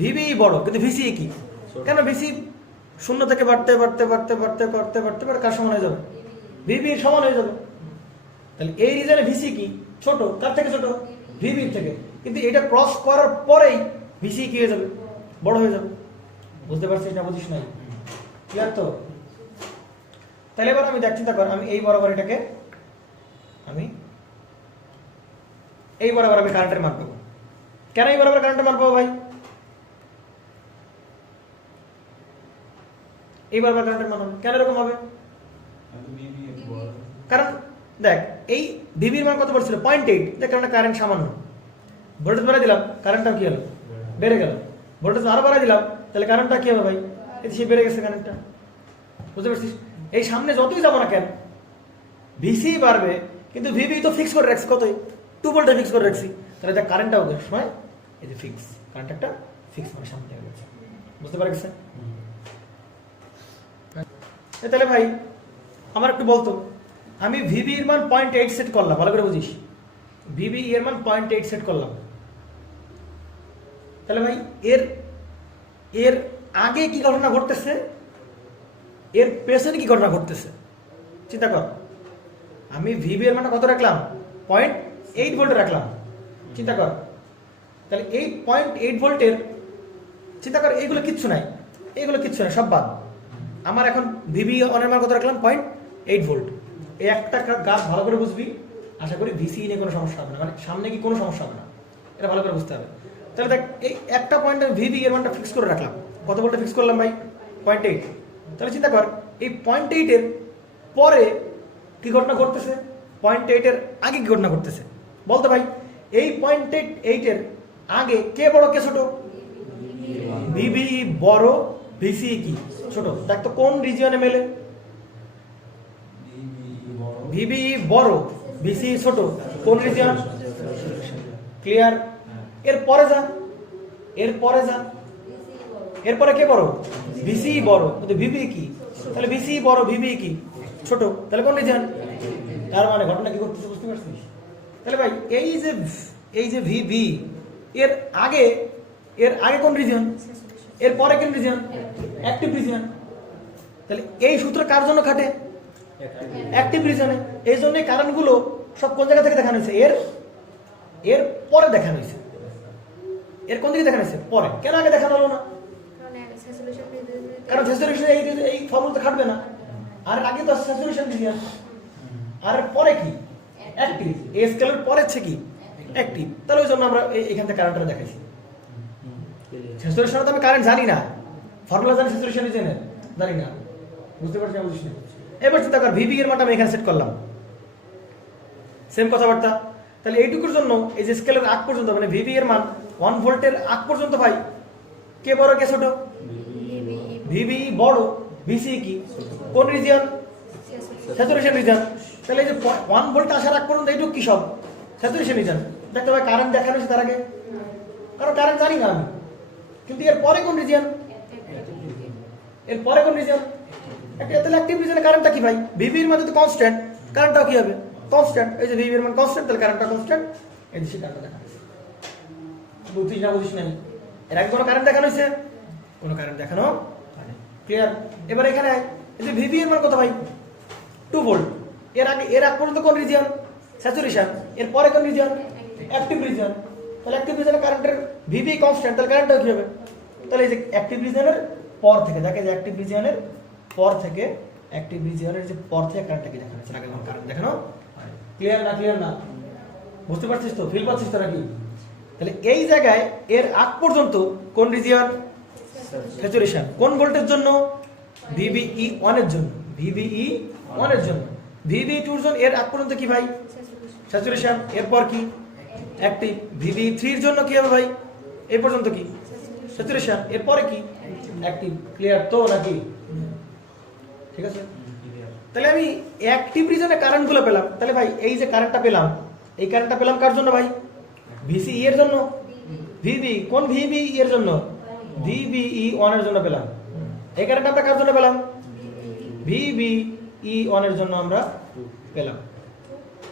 ভিভি বড়, কিন্তু ভিসি কি, কেন ভিসি শূন্য থেকে বাড়তে বাড়তে বাড়তে বাড়তে বাড়তে বাড়তে বাড়তে কার সমান হয়ে যাবে, ভিভির সমান হয়ে যাবে। তাহলে এই রিজনে ভিসি কি ছোট, কার থেকে ছোট, ভিভির থেকে, কিন্তু এটা ক্রস করার পরেই ভিসি কি হয়ে যাবে বড় হয়ে যাবে। বুঝতে পারছিস না বুঝিস নাই, ক্লিয়ার তো? তাহলে এবার আমি দেখ, চিন্তা কর, আমি এই বরাবর এটাকে আমি এই বরাবর আমি কারেন্টের মান পাবো। কেন এই বরাবর কারেন্টের মান পাবো ভাই, এই বরাবর কারেন্টের মান হবে কেন এরকম হবে, কারণ দেখ এই ভিভির মান কত পড়ছিল 0.8, যে কারণে কারেন্ট সামান্য, ভোল্টেজ বাড়াই দিলাম কারেন্টটা কি হলো বেড়ে গেল, ভোল্টেজ আরো বাড়াই দিলাম তাহলে কারেন্টটা কি হবে ভাই, এই সে বেড়ে গেছে কারেন্টটা। বুঝতে পারছিস? এই সামনে যতই যাবো না কেন ভিসি বাড়বে, কিন্তু ভিভি তো ফিক্স করে রাখছি কতই 2 ভোল্টে ফিক্স করে রাখছি, তাহলে দেখ কারেন্টটাও দেখ সময় এই যে ফিক্স, কারেন্ট একটা ফিক্স মানে সামনে থেকে গেছে। বুঝতে পারছি? তাহলে ভাই আমার একটু বলতো, আমি ভিভি এর মান 0.8 সেট করলাম, ভালো করে বুঝিস, ভিভি এর মান 0.8 সেট করলাম। তাহলে ভাই এর এর আগে কি ঘটনা ঘটতেছে, এর পেছনে কি ঘটনা ঘটতেছে চিন্তা কর। আমি ভিভি এর মানটা কত রাখলাম 0.8 ভোল্টে রাখলাম, চিন্তা কর। তাহলে এই 0.8 ভোল্টের চিন্তা কর, এইগুলো কিচ্ছু নাই, এইগুলো কিচ্ছু নাই, সব বাদ। আমার এখন ভিভি অনের মান কত রাখলাম 0.8 ভোল্ট। এই একটা গাছ ভালো করে বুঝবি, আশা করি ভিসি নিয়ে কোনো সমস্যা হবে না, মানে সামনে কি কোনো সমস্যা হবে না, এটা ভালো করে বুঝতে হবে। তাহলে দেখ এই একটা পয়েন্টে ভিভি এর মানটা ফিক্স করে রাখলাম, কত ভোল্টে ফিক্স করলাম ভাই 0.8। তাহলে চিন্তা কর এই 0.8 এর পরে কি ঘটনা ঘটতেছে, 0.8 এর আগে কি ঘটনা ঘটতেছে বলতো ভাই। এই 0.8 এর আগে কে বড় কে ছোট, ভিভি বড় ভিসি কি ছোট। দেখ তো কোন রিজিয়নে মেলে, ভিভি বড় ভিসি ছোট, কোন রিজিয়ন, ক্লিয়ার। এরপরে যা, এরপরে যা, এরপরে কে বড়, ভিসি বড় কিন্তু ভিভি কি, তাহলে ভিসি বড় ভিভি কি ছোট, তাহলে কোন রিজিয়ন। তার মানে ঘটনা কি করতেছে বুঝতে পারছিস? তাহলে ভাই এই যে ভিভি এর আগে কোন রিজিয়ন, এর পরে কোন রিজিয়ন, অ্যাক্টিভ রিজিয়ন। তাহলে এই সূত্র কার জন্য খাটে, অ্যাক্টিভ রিজিয়নে। এই জন্য কারণগুলো সব কোন জায়গা থেকে দেখানো হয়েছে, এর পরে দেখানো হয়েছে। এর কোন দিকে দেখানো হয়েছে পরে, কেন আগে দেখানো হলো না, কারণ স্যাচুরেশন এই ফর্মুলাতে খাটবে না। আর আগে তো স্যাচুরেশন রিজিয়ন, আর পরে কি অ্যাক্টিভ, এই স্কেলের পরে হচ্ছে কি অ্যাক্টিভ। তাহলে ওই জন্য আমরা এখান থেকে কারেন্টটা দেখাইছি। স্যাচুরেশনে তো আমি কারেন্ট জানি না, ফর্মুলা জানি স্যাচুরেশন রিজিয়নের জানি না। বুঝতে পারছি না বুঝিস না? এবার চিন্তা কর ভিভি এর মানটা আমি এখানে সেট করলাম, সেম কথাবার্তা। তাহলে এইটুকুর জন্য এই যে স্কেলের আগ পর্যন্ত মানে ভিভি এর মান 1 ভোল্টের আগ পর্যন্ত ভাই কে বড় কে ছোট, ভিভি বড় ভিসি কি কোন রিজিয়ন, স্যাচুরেশন রিজিয়ন। তাহলে এই যে 1 ভোল্ট আসার আগ পর্যন্ত এইটুকু কি সব স্যাচুরেশন রিজিয়ন। দেখতে ভাই কারেন্ট দেখানো হয়েছে তার আগে, কারণ কারেন্ট জানি না আমি, কিন্তু এর পরে কোন রিজিয়ন, এর পরে কোন রিজিয়ন, তাহলে অ্যাক্টিভ রিজিয়নে কারেন্টটা কি ভাই, ভিভির মান যদি কনস্ট্যান্ট কারেন্টটাও কি হবে কনস্ট্যান্ট। এই যে ভিভির মান কনস্ট্যান্ট তাহলে কারেন্টটা কনস্ট্যান্ট, এই যে কারেন্টটা দেখা বুঝছিস না বুঝিস না। এর আগে কোনো কারেন্ট দেখানো হয়েছে? কোনো কারেন্ট দেখানো ক্লিয়ার। এবার এখানে এই যে ভিভি এর মান কত ভাই? 2 ভোল্ট। এর আগ পর্যন্ত কোন রিজিয়ন? স্যাচুরেশন। এর পরে কোন রিজিয়ন? Active region. তাহলে অ্যাক্টিভ রিজিয়নে কারেন্টের ভিভি কনস্ট্যান্ট, তাহলে কারেন্টটা কি হবে? তাহলে এই যে অ্যাক্টিভ রিজিয়নের পর থেকে, দেখে যে অ্যাক্টিভ রিজিয়নের পর থেকে, অ্যাক্টিভ রিজিয়নের যে পর থেকে কারেন্টটা কি দেখানো হচ্ছে? আগে কোনো কারেন্ট দেখানো ক্লিয়ার না? ক্লিয়ার না? বুঝতে পারছিস তো? ফিল পাচ্ছিস তো নাকি? তাহলে এই জায়গায় এর আগ পর্যন্ত কোন রিজিয়ন? স্যাচুরেশন। কোন ভোল্টের জন্য? ভিভিই 1 এর জন্য। ভিভিই 1 এর জন্য। ভিভি 2 এর জন্য এর আগ পর্যন্ত কি ভাই? স্যাচুরেশন। এরপর কি? অ্যাক্টিভ। ভিভি 3 এর জন্য কি হবে ভাই? এই পর্যন্ত কি? স্যাচুরেশন। এরপরে কি? অ্যাক্টিভ। ক্লিয়ার তো নাকি? ঠিক আছে। তাহলে আমি অ্যাক্টিভ রিজনে কারেন্টগুলো পেলাম। তাহলে ভাই এই যে কারেন্টটা পেলাম, এই কারেন্টটা পেলাম কার জন্য ভাই? ভিসি এর জন্য। ভিভি কোন ভিভি এর জন্য? ভিভিই 1 এর জন্য পেলাম। এই কারেন্ট আমরা কার জন্য পেলাম? ভিভিই 1 এর জন্য আমরা পেলাম।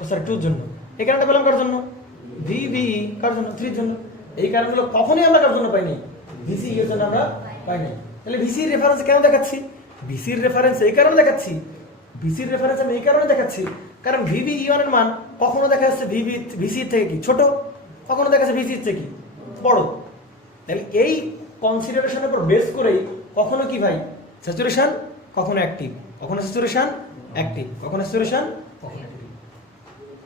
ও স্যার 2 এর জন্য। এই কারেন্টটা পেলাম কার জন্য? ভিভিই কার জন্য? 3 এর জন্য। এই কারেন্টগুলো কখনোই আমরা কার জন্য পাইনি? ভিসি এর জন্য আমরা পাইনি। তাহলে ভিসির রেফারেন্স কেন দেখাচ্ছি? ভিসির রেফারেন্স এই কারণে দেখাচ্ছি, ভিসির রেফারেন্স আমি এই কারণে দেখাচ্ছি কারণ ভিভিই 1 এর মান কখনো দেখা যাচ্ছে ভিসির থেকে কি ছোট, কখনো দেখা যাচ্ছে ভিসির থেকে কি বড়। তাহলে এই কনসিডারেশনের উপর বেস করেই কখনো কি ভাই স্যাচুরেশন, কখনো অ্যাক্টিভ, কখনো স্যাচুরেশন অ্যাক্টিভ, কখনো স্যাচুরেশন কখনো অ্যাক্টিভ।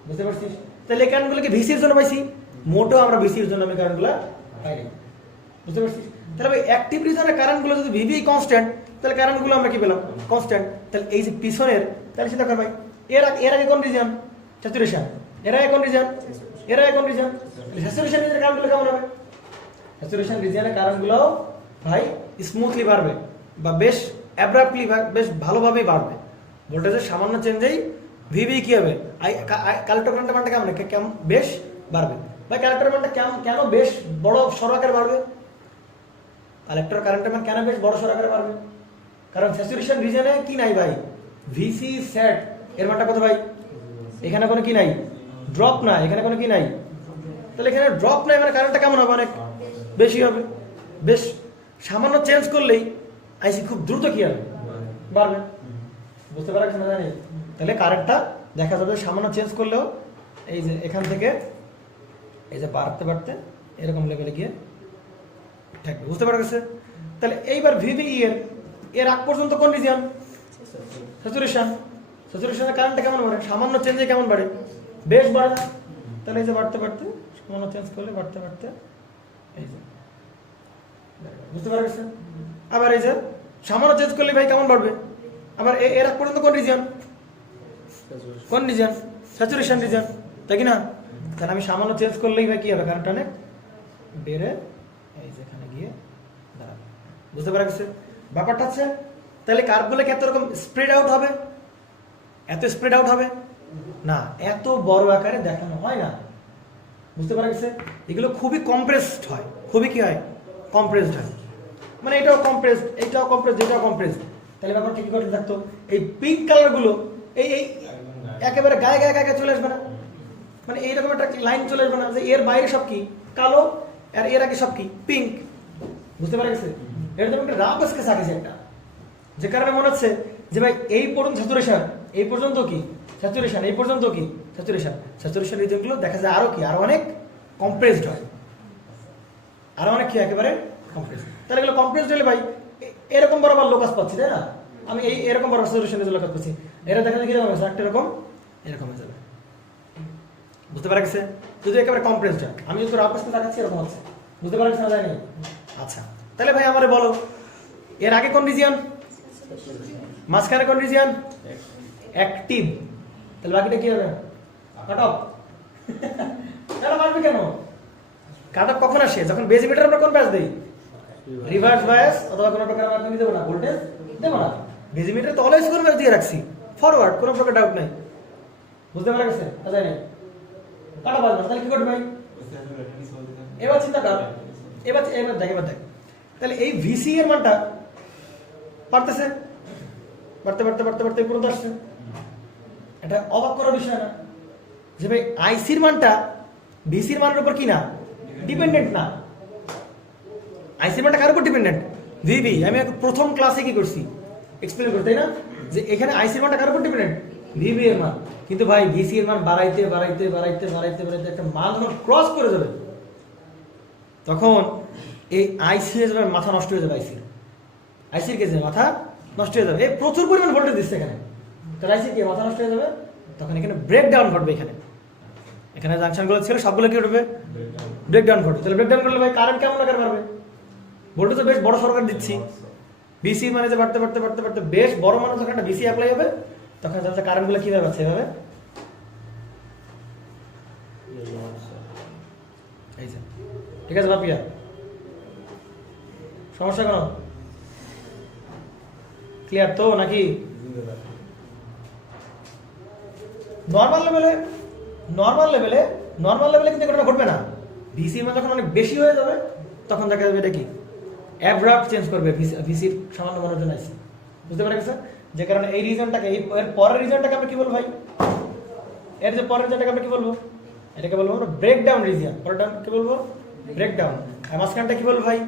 বুঝতে পারছিস? তাহলে এই কারণগুলোকে ভিসির জন্য পাইছি, মোটেও আমরা ভিসির জন্য আমি কারণগুলো পাইনি। বুঝতে পারছিস? তাহলে অ্যাক্টিভ রিজনের কারেন্টগুলো যদি ভিভি কনস্ট্যান্ট, তাহলে কারেন্টগুলো আমরা কি পেলাম? কনস্ট্যান্ট। তাহলে এই যে পিছনের, তাহলে চিন্তা কর ভাই এর আগে কোন রিজন? স্যাচুরেশন। এর আগে কোন রিজন? এর আগে কোন রিজন? স্যাচুরেশন রিজনের কারেন্টগুলো কেমন হবে? স্যাচুরেশন রিজনের কারেন্টগুলো ভাই স্মুথলি বাড়বে বা বেশ অ্যাব্রাপ্টলি, বেশ ভালোভাবেই বাড়বে। ভোল্টেজের সামান্য চেঞ্জেই ভিভি কি হবে? কালেক্টর কারেন্টের মানটা কেমন বেশ বাড়বে। ভাই কালেক্টর মানটা কেন বেশ বড় সরাকার বাড়বে? কালেক্টর কারেন্টের মান কেন বেশ বড় সরাকারে বাড়বে? কারণ স্যাচুরেশন রিজনে কি নাই ভাই? ভিসি সেট এর মানটা কত ভাই? এখানে কোনো কি নাই, ড্রপ না, এখানে কোনো কি নাই। তাহলে এখানে ড্রপ নাই মানে কারেন্টটা কেমন হবে? অনেক বেশি হবে। বেশ সামান্য চেঞ্জ করলেই আইসি খুব দ্রুত কি হবে? বাড়বে। বুঝতে পারছেন না জানি? তাহলে কারেন্টটা দেখা যাবে সামান্য চেঞ্জ করলেও এই যে এখান থেকে এই যে বাড়তে বাড়তে এরকম লেভেলে গিয়ে থাকবে। বুঝতে পারছে? তাহলে এইবার ভিভিই এর আগ পর্যন্ত কোন রিজিয়ন? স্যাচুরেশন। স্যাচুরেশনের কারেন্টটা কেমন বাড়ে? সামান্য চেঞ্জে কেমন বাড়ে? বেশ বাড়ে না? তাহলে এই যে বাড়তে বাড়তে সামান্য চেঞ্জ করলে বাড়তে বাড়তে এই যে, বুঝতে পারছে? আবার এই যে সামান্য চেঞ্জ করলে ভাই কেমন বাড়বে? আবার এর আগ পর্যন্ত কোন রিজিয়ন? কোন রিজিয়ন? স্যাচুরেশন রিজিয়ন, তাই কি না? তাহলে আমি সামান্য চেঞ্জ করলেই ভাই কি হবে? কারেন্টটা অনেক বেড়ে এই যেখানে গিয়ে দাঁড়াবে। বুঝতে পারছে ব্যাপারটা? হচ্ছে তাহলে কার্ভগুলো এত রকম স্প্রেড আউট হবে, এত স্প্রেড আউট হবে না, এত বড় আকারে দেখানো হয় না। বুঝতে পারছে? এগুলো খুবই কম্প্রেসড হয়, খুবই কি হয়? কম্প্রেসড হয়। মানে এটাও কম্প্রেসড, এটাও কম্প্রেসড, এটাও কম্প্রেসড। তাহলে ব্যাপারটা কি করতে থাকতো? এই পিঙ্ক কালারগুলো এই এই একেবারে গায়ে গায়ে গায়ে চলে আসবে না, মানে এইরকম একটা লাইন চলে আসবে না যে এর বাইরে সব কি কালো আর এর আগে সব কি পিঙ্ক। বুঝতে পারছে? এরকম একটা রাফ স্কেচ আঁকেছে একটা, যে কারণে মনে হচ্ছে যে ভাই এই পর্যন্ত স্যাচুরেশন, এই পর্যন্ত কি স্যাচুরেশন, এই পর্যন্ত কি স্যাচুরেশন। স্যাচুরেশন রিজনগুলো দেখা যায় আরো কি, আরো অনেক কম্প্রেসড হয়, আরো অনেক কি একেবারে কম্প্রেসড। তাহলে এগুলো কম্প্রেসড হলে ভাই এরকম বরাবর লোকাস পাচ্ছি, তাই না? আমি এরকম বরাবর স্যাচুরেশন রিজন লোকাস পাচ্ছি, এরা দেখা যায় কিরকম আছে? একটা এরকম এরকম হয়ে যাবে। বুঝতে পারা গেছে? যদি একেবারে কম্প্রেসড হয়, আমি যদি রাফ স্কেচ দেখাচ্ছি এরকম হচ্ছে। বুঝতে পারা গেছে না? জানি। আচ্ছা, তাহলে ভাই আমারে বলো এর আগে কোন রিজিয়ন? মাঝখানে কোন রিজিয়ন? অ্যাক্টিভ। তাহলে বাকিটা কি হবে? Cut off. কেন মারবে কেন? কাট অফ কখন আসে? যখন বেজ মিটার আমরা কোন ব্যাস দেই? রিভার্স বায়াস অথবা কোনো প্রকার মাধ্যমে দেব না, ভোল্টেজ দেব না। বেজ মিটার তো অলওয়েজ কোন ব্যাস দিয়ে রাখছি, ফরওয়ার্ড, কোনো প্রকার ডাউট নাই। বুঝতে পারা গেছে? জানি কাট অফ আসবে। তাহলে কি করবে ভাই? এবার চিন্তা কর, এবার দেখ তাহলে এই ভিসি এর মানটা বাড়তেছে, বাড়তে বাড়তে বাড়তে বাড়তে এই পর্যন্ত আসছে। এটা অবাক করার বিষয় না যে ভাই আইসির মানটা ভিসির মানের উপর কি না ডিপেন্ডেন্ট না, আইসির মানটা কার উপর ডিপেন্ডেন্ট? ভিবি। আমি প্রথম ক্লাসে কি করছি, এক্সপ্লেন করতে, তাই না, যে এখানে আইসির মানটা কার উপর ডিপেন্ডেন্ট? ভিবি এর মান। কিন্তু ভাই ভিসি এর মান বাড়াইতে বাড়াইতে বাড়াইতে বাড়াইতে বাড়াইতে একটা মান যখন ক্রস করে যাবে, তখন এই আইসি এর মাথা নষ্ট হয়ে যাবে। আইসির কেসে মাথা নষ্ট হয়ে যাবে। এই প্রচুর পরিমাণ ভোল্টেজ দিচ্ছে এখানে, তাহলে আইসির কি মাথা নষ্ট হয়ে যাবে? তখন এখানে ব্রেকডাউন ঘটবে। এখানে জাংশনগুলো ছিল সবগুলো কি উঠবে? ব্রেকডাউন ঘটবে। তাহলে ব্রেকডাউন করলে ভাই কারেন্ট কেমন আকার বাড়বে? ভোল্টেজ তো বেশ বড় সরকার দিচ্ছি, বিসি মানে যে বাড়তে বাড়তে বাড়তে বাড়তে বেশ বড় মানে যখন একটা বিসি অ্যাপ্লাই হবে, তখন যাতে কারেন্টগুলো কিভাবে বাড়ছে? এভাবে। এই যে ঠিক আছে বাপিয়া, সমস্যা কেন? ক্লিয়ার তো নাকি? নর্মাল লেভেলে কিন্তু এটা ঘটবে না। ভিসি মান যখন অনেক বেশি হয়ে যাবে, তখন দেখা যাবে এটা কি অ্যাব্রাপ্ট চেঞ্জ করবে ভিসির সামান্য মানের জন্য আইসি। বুঝতে পারছেন? যে কারণে এই রিজনটাকে, এর পরের রিজনটাকে আমরা কি বলবো ভাই? এর যে পরের রিজনটাকে আমরা কি বলবো? এটাকে বলবো আমরা ব্রেকডাউন রিজন। পরেরটা কি বলবো? ব্রেকডাউন। আর মাঝখানটা কি বলবো ভাই?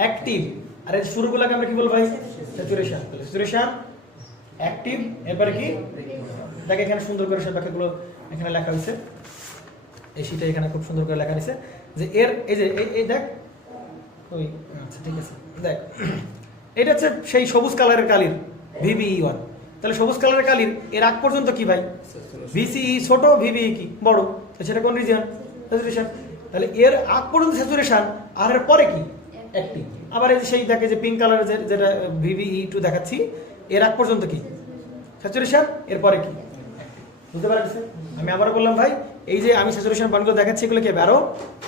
অ্যাক্টিভ। আর এই শুরুগুলোকে আমরা কি বলবো ভাই? স্যাচুরেশন। স্যাচুরেশন, অ্যাক্টিভ, এরপরে কি? দেখে এখানে সুন্দর করে সব ব্যাখ্যাগুলো এখানে লেখা হয়েছে। এই শীটে এখানে খুব সুন্দর করে লেখা হয়েছে যে এর এই যে এই দেখ, ওই আচ্ছা ঠিক আছে, দেখ এটা হচ্ছে সেই সবুজ কালারের কালির VBE1। তাহলে সবুজ কালারের কালির এর আগ পর্যন্ত কি ভাই? VCE ছোট, VBE কি বড়, তো সেটা কোন রিজিয়ন? স্যাচুরেশন। তাহলে এর আগ পর্যন্ত স্যাচুরেশন, আর এর পরে কি? অ্যাক্টিভ। আবার এই যে সেই দেখে যে পিঙ্ক কালারের যেটা VBE2 দেখাচ্ছি, এর আগ পর্যন্ত কি? স্যাচুরেশন, এরপরে কি? বুঝতে পারছেন? আমি আবার বললাম ভাই, এই যে আমি স্যাচুরেশন বানগুলো দেখাচ্ছি, এগুলো কি আরো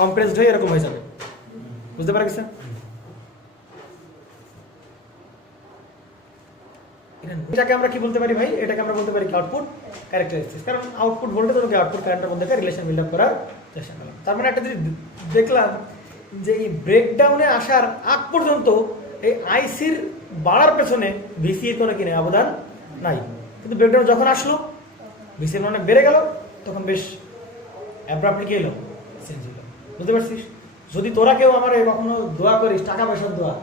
কম্প্রেসড হয়ে এরকম হয়ে যাবে। বুঝতে পারছেন? এটাকে আমরা কি বলতে পারি ভাই? এটাকে আমরা বলতে পারি আউটপুট ক্যারেক্টারিস্টিক্স। কারণ আউটপুট ভোল্টেজ এবং আউটপুট কারেন্টের মধ্যে রিলেশন বিল্ড আপ করার চেষ্টা করলাম। তার মানে একটা যদি দেখলাম যে এই ব্রেকডাউনে আসার আগ পর্যন্ত এই আইসির বাড়ার পেছনে ভিসির কোনো কিনে অবদান নাই, কিন্তু ব্রেকডাউন যখন আসলো, ভিসির অনেক বেড়ে গেল, তখন বেশ অ্যাব্রাপ্টলি কি এলো? চেঞ্জ হলো। বুঝতে পারছিস? যদি তোরা কেউ আমার কখনো দোয়া করিস, টাকা পয়সার দোয়া,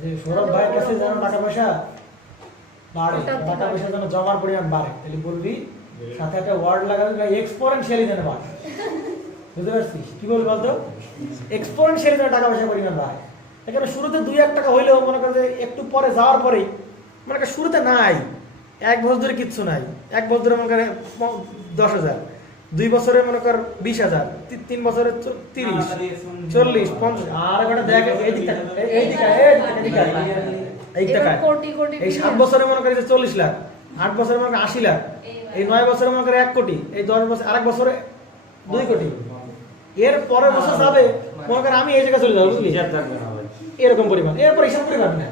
যে সৌরভ ভাইয়ের কাছে যেন টাকা পয়সা বাড়ে, টাকা পয়সা যেন জমার পরিমাণ বাড়ে, তাহলে বলবি সাথে একটা ওয়ার্ড লাগাবি ভাই, এক্সপোনেনশিয়ালি যেন বাড়ে। বুঝতে পারছিস? কি বলবি বলতো? এক্সপোনেনশিয়ালি যেন টাকা পয়সা পরিমাণ বাড়ে। এখানে শুরুতে 2-1 টাকা হইলেও মনে করে যে একটু পরে যাওয়ার পরেই মনে করে শুরুতে নাই, 1 বছর ধরে কিচ্ছু নাই, 1 বছর ধরে মনে করে 10,000, 2 বছরে মনে কর 20,000, 3 বছরে 30, 40, 50, আর একটা দেখ এই দিকটা, এই দিকটা এই 7 বছরে মনে করে 40 লাখ, 8 বছরে মনে করে 80 লাখ, এই 9 বছরে মনে করে 1 কোটি, এই 10 বছর আরেক বছরে 2 কোটি, এর পরের বছর যাবে মনে করে আমি এই জায়গায় চলে যাবো, বুঝলি? এরকম পরিমাণ, এরপর হিসাব করে পারবি না।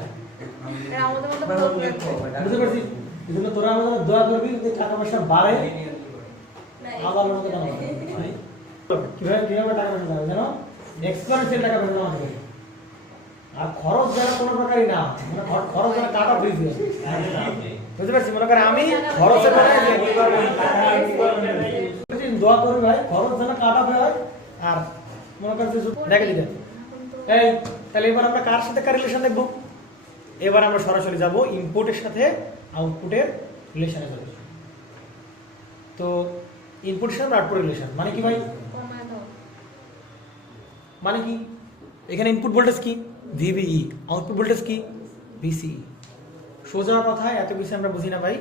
বুঝতে পারছিস? এই জন্য তোরা আমাদের দোয়া করবি যে টাকা পয়সা বাড়ে, আবার মতো টাকা বাড়ে। কিভাবে টাকা পয়সা যাবে জানো? এক্সপোনেনশিয়াল টাকা পয়সা জমা হবে। আর খরচ যারা কোনো প্রকারই না, মানে খরচ যারা কাটা ফ্রিজ দিয়ে, বুঝতে পারছি? মনে করে আমি খরচের দোয়া করবি ভাই, খরচ যেন কাটা হয়। আর মনে করছি দেখে দিতে এই, তাহলে এবার আমরা কার সাথে কার রিলেশন দেখবো? এবার আমরা সরাসরি যাব ইনপুটের সাথে আউটপুটের রিলেশনে যাব। তো ইনপুটের সাথে আউটপুট রিলেশন মানে কি ভাই? মানে কি? এখানে ইনপুট ভোল্টেজ কি? VBE, আউটপুট ভোল্টেজ কি? VCE। সোজা কথায় এত কিছু আমরা বুঝি না ভাই।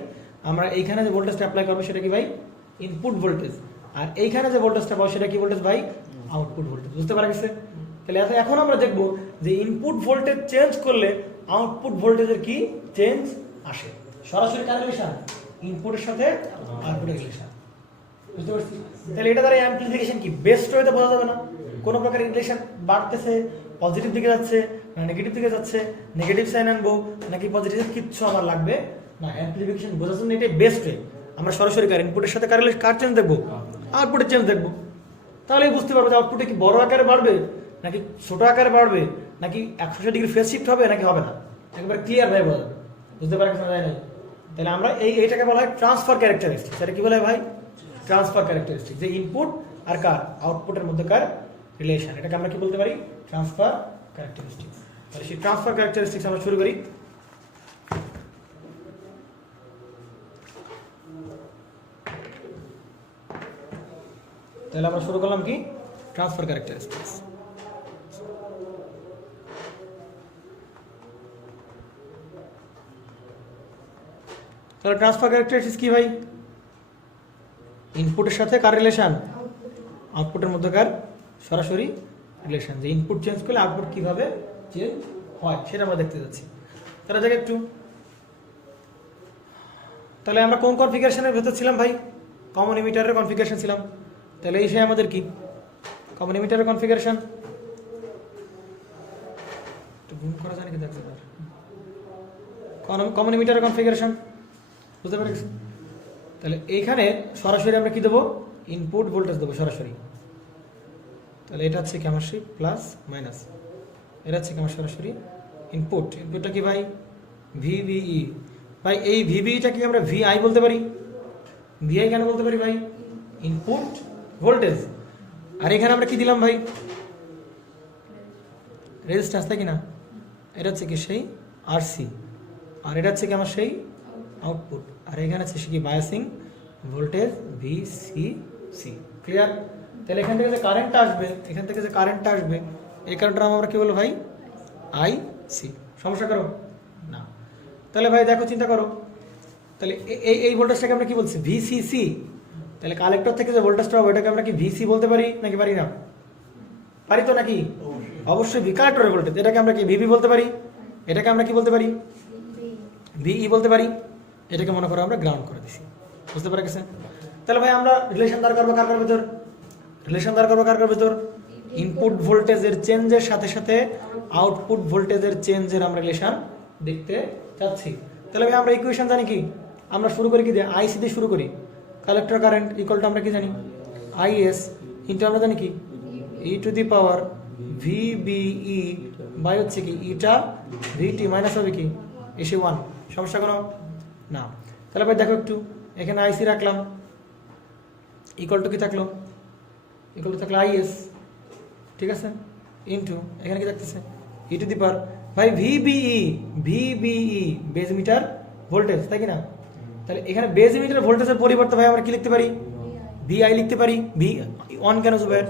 আমরা এইখানে যে ভোল্টেজটা অ্যাপ্লাই করবো সেটা কি ভাই? Input voltage. আর এইখানে যে ভোল্টেজটা পাবো সেটা কি ভোল্টেজ ভাই? Output voltage. বুঝতে পারা গেছে? তাহলে এখন আমরা দেখবো যে ইনপুট ভোল্টেজ চেঞ্জ করলে আউটপুট ভোল্টেজের কি চেঞ্জ আসে। সরাসরি কার রিলেশন? ইনপুটের সাথে আউটপুটের রিলেশন। বুঝতে পারছি? তাহলে এটা দ্বারা অ্যাম্পলিফিকেশন কি বেস্ট ওয়েতে বোঝা যাবে না। কোনো প্রকার রিলেশন বাড়তেছে, পজিটিভ দিকে যাচ্ছে না নেগেটিভ দিকে যাচ্ছে, নেগেটিভ সাইন আনবো নাকি পজিটিভ, কিচ্ছু আমার লাগবে না। অ্যাম্পলিফিকেশন বোঝার জন্য এটাই বেস্ট ওয়ে। আমরা সরাসরি কার ইনপুটের সাথে কার চেঞ্জ দেখবো? আউটপুটের চেঞ্জ দেখবো। তাহলেই বুঝতে পারবো যে আউটপুটে কি বড় আকারে বাড়বে নাকি ছোট আকারে বাড়বে, নাকি 180 ডিগ্রি ফেজ শিফট হবে নাকি হবে না, একবার ক্লিয়ার ভাবে বোঝা যাবে। বুঝতে পারছেন না? নাই। তাহলে আমরা এইটাকে বলা হয় ট্রান্সফার ক্যারেক্টারিস্টিক। সেটা কি বলা হয় ভাই? Transfer characteristic. যে ইনপুট আর কার আউটপুটের মধ্যে কার রিলেশন, এটাকে আমরা কি বলতে পারি? Transfer characteristic. তাহলে সেই ট্রান্সফার ক্যারেক্টারিস্টিক্স আমরা শুরু করি। তাহলে আমরা শুরু করলাম কি ট্রান্সফার ক্যারেক্টারিস্টিক্স। তাহলে ট্রান্সফার ক্যারেক্টারিস্টিক্স কি ভাই? ইনপুটের সাথে কার রিলেশন? আউটপুটের মধ্যকার সরাসরি রিলেশন, যে ইনপুট চেঞ্জ করলে আউটপুট কিভাবে চেঞ্জ হয় সেটা আমরা দেখতে যাচ্ছি। তাহলে দেখে একটু, তাহলে আমরা কোন কনফিগারেশনের ভেতর ছিলাম ভাই? কমন ইমিটারের কনফিগারেশন ছিলাম। তাহলে এই সে আমাদের কি কমন ইমিটারের কনফিগারেশন, একটু গুণ করা যায় নাকি দেখতে পার, কমন ইমিটারের কনফিগারেশন বুঝতে পারছি। তাহলে এইখানে সরাসরি আমরা কি দেবো? ইনপুট ভোল্টেজ দেবো সরাসরি। তাহলে এটা হচ্ছে কি আমার সেই প্লাস মাইনাস, এটা হচ্ছে কি আমার সরাসরি ইনপুট। ইনপুটটা কি ভাই? ভিভিই। ভাই এই ভিভিইটা কি আমরা ভিআই বলতে পারি? ভিআই কেন বলতে পারি ভাই? Input voltage. আর এখানে আমরা কি দিলাম ভাই? রেজিস্ট্যান্স, তাই কি না? এটা হচ্ছে কি সেই আরসি, আর এটা হচ্ছে কি আমার সেই আউটপুট, আর এখানে হচ্ছে কি বায়াসিং ভোল্টেজ ভিসিসি। ক্লিয়ার? তাহলে এখান থেকে যে কারেন্টটা আসবে, এখান থেকে যে কারেন্টটা আসবে, এই কারেন্টটা আমরা কি বলবো ভাই? আইসি। সমস্যা করো না? তাহলে ভাই দেখো, চিন্তা করো, তাহলে এই ভোল্টেজটাকে আমরা কি বলছি? ভিসিসি। তাহলে কালেক্টর থেকে যে ভোল্টেজটা হবে এটাকে আমরা কি ভিসি বলতে পারি নাকি পারি না? পারি তো নাকি? অবশ্যই ভি কালেক্টরের ভোল্টেজ। এটাকে আমরা কি ভিভি বলতে পারি? এটাকে আমরা কি বলতে পারি? ভিই বলতে পারি। এটাকে মনে করো আমরা গ্রাউন্ড করে দিছি। বুঝতে পারা গেছে? তাহলে ভাই আমরা রিলেশন দাঁড় করবো কার ভিতর? রিলেশন দাঁড় করবো কার ভিতর? ইনপুট ভোল্টেজের চেঞ্জের সাথে সাথে আউটপুট ভোল্টেজের চেঞ্জের আমরা রিলেশন দেখতে চাচ্ছি। তাহলে ভাই আমরা ইকুয়েশন জানি কি? আমরা শুরু করি কি দিয়ে? আইসি দিয়ে শুরু করি। কালেক্টর কারেন্ট ইকুয়াল টু আমরা কি জানি? আইএস ইন্টু আমরা জানি কি? E to the power VBE by হচ্ছে কি ইটা ভিটি মাইনাস হবে কি এসে 1। সমস্যা কোনো না? তাহলে ভাই দেখো একটু, এখানে আইসি রাখলাম, ইকুয়াল টু কি থাকলো? ইকুয়াল টু থাকলো আইএস, ঠিক আছে, ইন্টু এখানে কি থাকতেছে? ই টু দি পাওয়ার ভাই ভিবিই বেজ মিটার ভোল্টেজ, তাই কি না? তাহলে এখানে বেজ মিটার ভোল্টেজের পরিবর্তে ভাই আমরা কি লিখতে পারি? ভিআই লিখতে পারি। ভি অন কেন জুবের?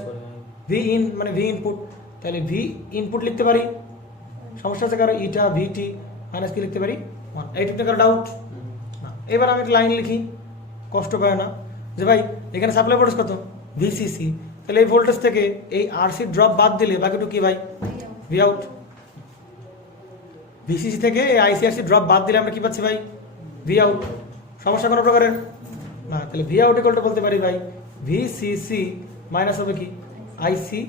ভি ইন মানে ভি ইনপুট, তাহলে ভি ইনপুট লিখতে পারি। সমস্যা আছে কারো? ইটা ভিটি মাইনাস কি লিখতে পারি? 1। এইটুকু কারো ডাউট না? এবার আমি একটা লাইন লিখি, কষ্ট পায় না, যে ভাই এখানে সাপ্লাই ভোল্টেজ কত? ভিসিসি। তাহলে এই ভোল্টেজ থেকে এই আরসি ড্রপ বাদ দিলে বাকিটুকু কি ভাই? V out. ভিসিসি থেকে এই আইসিআরসি ড্রপ বাদ দিলে আমরা কি পাচ্ছি ভাই? V out. সমস্যা কোনো প্রকারের না? তাহলে ভি আউট ইকুয়াল টু বলতে পারি ভাই ভিসিসি মাইনাস হবে কি আইসি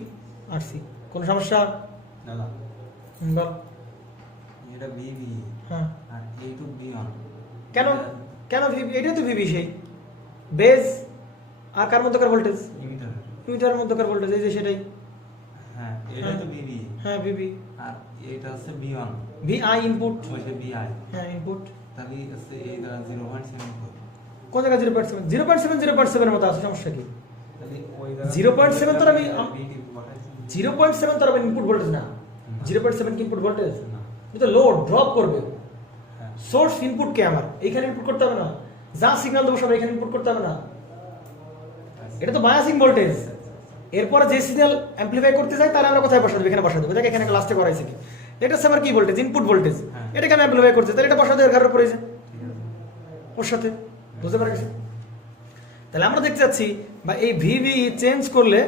আরসি। কোনো সমস্যা? বল। এটা ভিভি, হ্যাঁ, আর এইটু ভি অন। কেন কেন ভিভি? এটা তো ভিভি সেই বেজ আর কার মধ্যকার ভোল্টেজ? ইমিটার। ইমিটারের মধ্যকার ভোল্টেজ, এই যে সেটাই। হ্যাঁ, এটা তো ভিভি। হ্যাঁ ভিভি। আর এটা হচ্ছে ভি অন। VI input. ওইটা ভিআই। হ্যাঁ ইনপুট। তাহলে হচ্ছে এই দ্বারা 0.74। কোন জায়গায় 0.7? 0.7 এর মতো আছে, সমস্যা কি? তাহলে ওই দ্বারা 0.7 তো আমি ভিটি বসাইছি। 0.7 তো আমি ইনপুট ভোল্টেজ না। 0.7 কি ইনপুট ভোল্টেজ? না। এটা লোড ড্রপ করবে। হ্যাঁ। সোর্স ইনপুট কে আমার এইখানে ইনপুট করতে হবে না? যা সিগন্যাল দেবো সব এখানে ইনপুট করতে হবে না? এটা তো বায়াসিং ভোল্টেজ। এরপরে যে সিগন্যাল অ্যাম্পলিফাই করতে চাই তাহলে আমরা কোথায় বসা দেবো? এখানে বসা দেবো। দেখে এখানে লাস্টে করাইছে কি? এটা হচ্ছে আমার কি ভোল্টেজ? Input voltage. এটাকে আমি অ্যাম্পলিফাই করতে তাহলে এটা বসা দেবো ঘরের উপরে ওর সাথে। বুঝতে পারছি? তাহলে আমরা দেখতে যাচ্ছি বা এই ভিভি চেঞ্জ করলে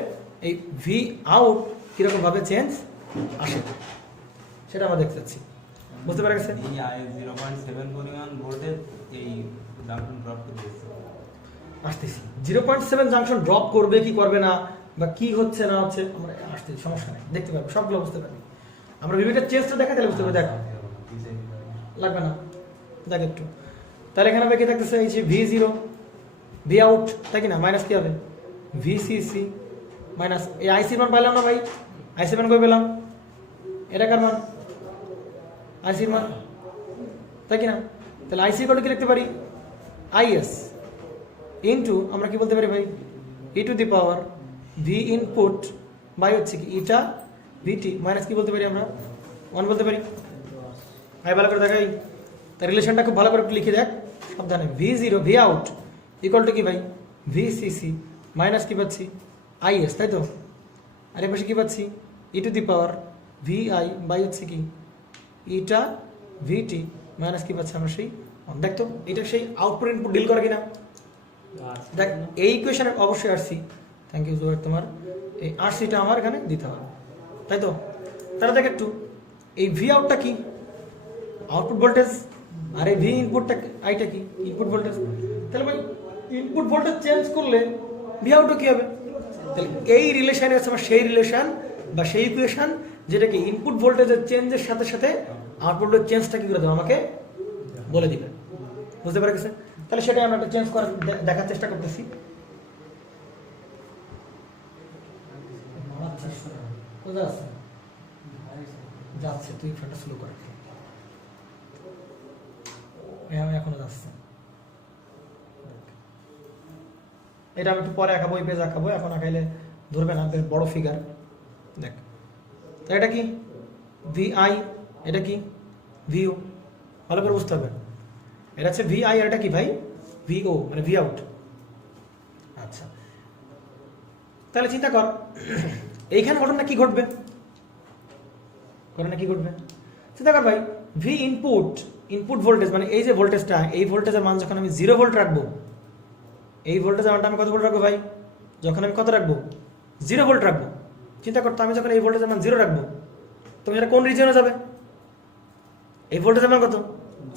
এই ভি আউট কিরকম ভাবে চেঞ্জ আসে সেটা আমরা দেখতে যাচ্ছি। বুঝতে পারা গেছে? এই 0.7 পরিমাণ ভোল্টেজ এই জাংশন ড্রপ করে দিয়েছে। আসতেছি 0.7 জাংশন ড্রপ করবে কি করবে না বা কি হচ্ছে না হচ্ছে আমরা আসতেছি, সমস্যা নেই, দেখতে পাবো, সবগুলো বুঝতে পারবি। আমরা ভিভিটার চেঞ্জটা দেখা তাহলে বুঝতে পারবি। দেখ লাগবে না, দেখ একটু। তাহলে এখানে কি থাকতেছে? এই যে V0 ভি আউট, তাই কি না? মাইনাস কি হবে? ভিসিসি মাইনাস এই আইসির মান পাইলাম না ভাই? আইসির মান কই পেলাম? এটা কার মান? আইসির মান, তাই কি না? তাহলে আইসি কত কি লিখতে পারি? আইএস ইনটু আমরা কি বলতে পারি ভাই? E to the power V input by হচ্ছে কি ইটা ভিটি মাইনাস কি বলতে পারি আমরা? ওয়ান বলতে পারি। ভাই ভালো করে দেখাই, তার রিলেশনটা খুব ভালো করে লিখে দেখ সাবধানে। V zero V out equal to কি ভাই, ভি সিসি মাইনাস কি পাচ্ছি আইএস, তাই তো। আর এর পাশে কি পাচ্ছি, e to the power V I by হচ্ছে কি ইটা ভিটি মাইনাস কি পাচ্ছি আমরা সেই দেখ তো, এটা সেই আউটপুট ইনপুট ডিল করে কিনা দেখ। এই ইকুয়েশনে অবশ্যই আসছি, থ্যাংক ইউ জুয়ার, তোমার এই আরসিটা আমার এখানে দিতে হবে, তাই তো। তাহলে দেখ একটু এই ভি আউটটা কি, আউটপুট ভোল্টেজ, আর এই ভি ইনপুটটা আইটা কি ইনপুট ভোল্টেজ। তাহলে ভাই ইনপুট ভোল্টেজ চেঞ্জ করলে ভি আউটও কি হবে। তাহলে এই রিলেশনে হচ্ছে আমার সেই রিলেশন বা সেই ইকুয়েশন যেটাকে ইনপুট ভোল্টেজের চেঞ্জের সাথে সাথে আউটপুট ভোল্টেজ চেঞ্জটা কি করে দেবে আমাকে বলে দিবে, বুঝতে পারা গেছে। তাহলে সেটাই আমরা একটা চেঞ্জ করার দেখার চেষ্টা করতেছি। কোথায় আছে যাচ্ছে, তুই ফোনটা স্লো কর, এখনো যাচ্ছে। এটা আমি একটু পরে আঁকাবো, এই পেজ আঁকাবো, এখন আঁকাইলে ধরবে না, বড় ফিগার দেখ। তো এটা কি ভি আই, এটা কি ভিও, ভালো করে বুঝতে হবে। এটা হচ্ছে ভি আই আর এটা কি ভাই ভিও মানে ভি আউট। আচ্ছা তাহলে চিন্তা কর এইখানে ঘটনা কি ঘটবে, ঘটনা কি ঘটবে চিন্তা কর ভাই। ভি ইনপুট, ইনপুট ভোল্টেজ মানে এই যে ভোল্টেজটা, এই ভোল্টেজের মান যখন আমি 0 ভোল্ট রাখবো, এই ভোল্টেজের মানটা আমি কত ভোল্ট রাখবো ভাই, যখন আমি কত রাখবো 0 ভোল্ট রাখবো। চিন্তা করতো আমি যখন এই ভোল্টেজের মান 0 রাখবো, তুমি এটা কোন রিজিয়নে যাবে, এই ভোল্টেজের মান কত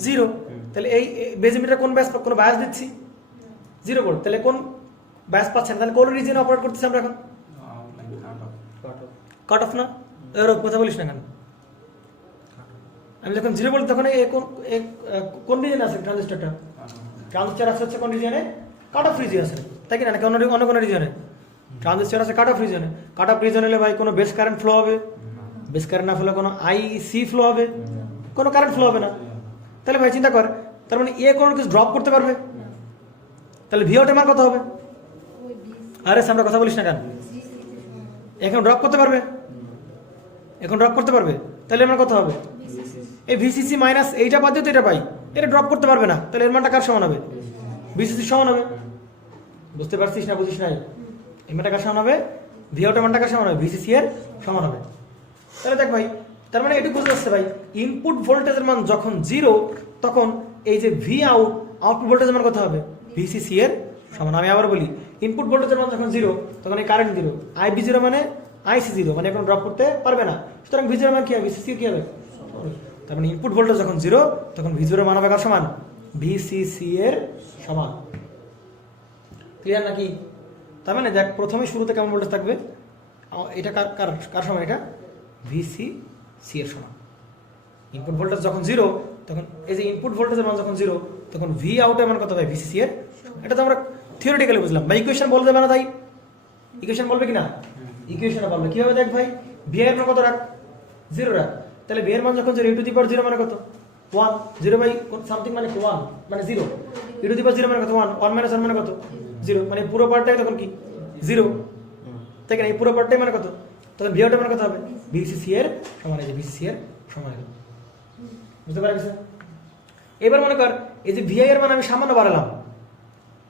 0। তাহলে এই বেজ মিটার কোন ব্যাস, কোনো বায়াস দিচ্ছি 0 ভোল্ট, তাহলে কোন ব্যাস পাচ্ছেন, তাহলে কোন রিজিয়নে অপারেট করতেছি আমরা এখন, কাট অফ না, এর কথা বলিস না কেন। আমি যখন 0 ভোল্ট তখন কোন রিজিয়নে আছে ট্রানজিস্টরটা, ট্রানজিস্টর আছে হচ্ছে কোন রিজিয়নে, কাট অফ রিজিয়ন আছে, তাই কি না, নাকি অন্য কোনো রিজিয়নে ট্রানজিস্টর আছে কাট অফ রিজিয়নে। কাট অফ রিজিয়ন হলে ভাই কোনো বেস কারেন্ট ফ্লো হবে, বেস কারেন্ট না ফ্লো কোনো আইসি ফ্লো হবে, কোনো কারেন্ট ফ্লো হবে না। তাহলে ভাই চিন্তা কর, তার মানে এ কোনো কিছু ড্রপ করতে পারবে, তাহলে ভি আউটের মান কত হবে, আরে আমরা কথা বলিস না কেন, এখন ড্রপ করতে পারবে, এখন ড্রপ করতে পারবে, তাহলে এর মান কত হবে, এই ভিসিসি মাইনাস এইটা বাদ দিয়ে তো এটা পাই, এটা ড্রপ করতে পারবে না, তাহলে এর মানটা কার সমান হবে, ভিসিসি সমান হবে। বুঝতে পারছিস না বুঝিস নাই, এই মানটা কার সমান হবে, ভি আউটের মানটা কার সমান হবে, ভিসিসি এর সমান হবে। তাহলে দেখ ভাই, তার মানে এটুকু বুঝতে পারছে ভাই, ইনপুট ভোল্টেজের মান যখন 0 তখন এই যে ভি আউট, আউটপুট ভোল্টেজের মান কত হবে, ভিসিসি এর সমান। আমি আবার বলি, ইনপুট ভোল্টেজের মান যখন 0 তখন এই কারেন্ট 0, আইবি 0 মানে আইসি 0 মানে এখন ড্রপ করতে পারবে না, সুতরাং ভি 0 মান কি হবে, ভিসিসি কি হবে। তার মানে ইনপুট ভোল্টেজ যখন 0 তখন ভি 0 মান হবে কার সমান, ভিসিসি এর সমান। ক্লিয়ার নাকি? তার মানে দেখ প্রথমে শুরুতে কেমন ভোল্টেজ থাকবে, এটা কার সমান, এটা ভিসিসি এর সমান। ইনপুট ভোল্টেজ যখন 0 তখন এই যে ইনপুট ভোল্টেজের মান যখন 0 তখন ভি আউটের মান কত হবে, ভিসিসি এর। এটা তো আমরা থিওরিটিক্যালি বুঝলাম, বা ইকুয়েশন বলতে দেবে না তাই, ইকুয়েশন বলবে কিনা, ইকুয়েশনে বলবে কিভাবে, দেখ ভাই ভি এর মান কত রাখ, 0 রাখ, তাহলে ভি এর মান যখন 0 ই টু দি পাওয়ার 0 মানে কত 1, 0 বাই সামথিং মানে 1 মানে 0, ই টু দি পাওয়ার 0 মানে কত 1, 1 মাইনাস 1 মানে কত 0, মানে পুরো পার্টটাই তখন কি 0, তাই না, এই পুরো পার্টটাই মানে কত, তখন ভি আউটের মান কত হবে, ভিসিসি এর সমান, এই যে ভিসিসি এর সমান। বুঝতে পারা গেছে? এবার মনে কর এই যে ভিআই এর মান আমি সামান্য বাড়ালাম,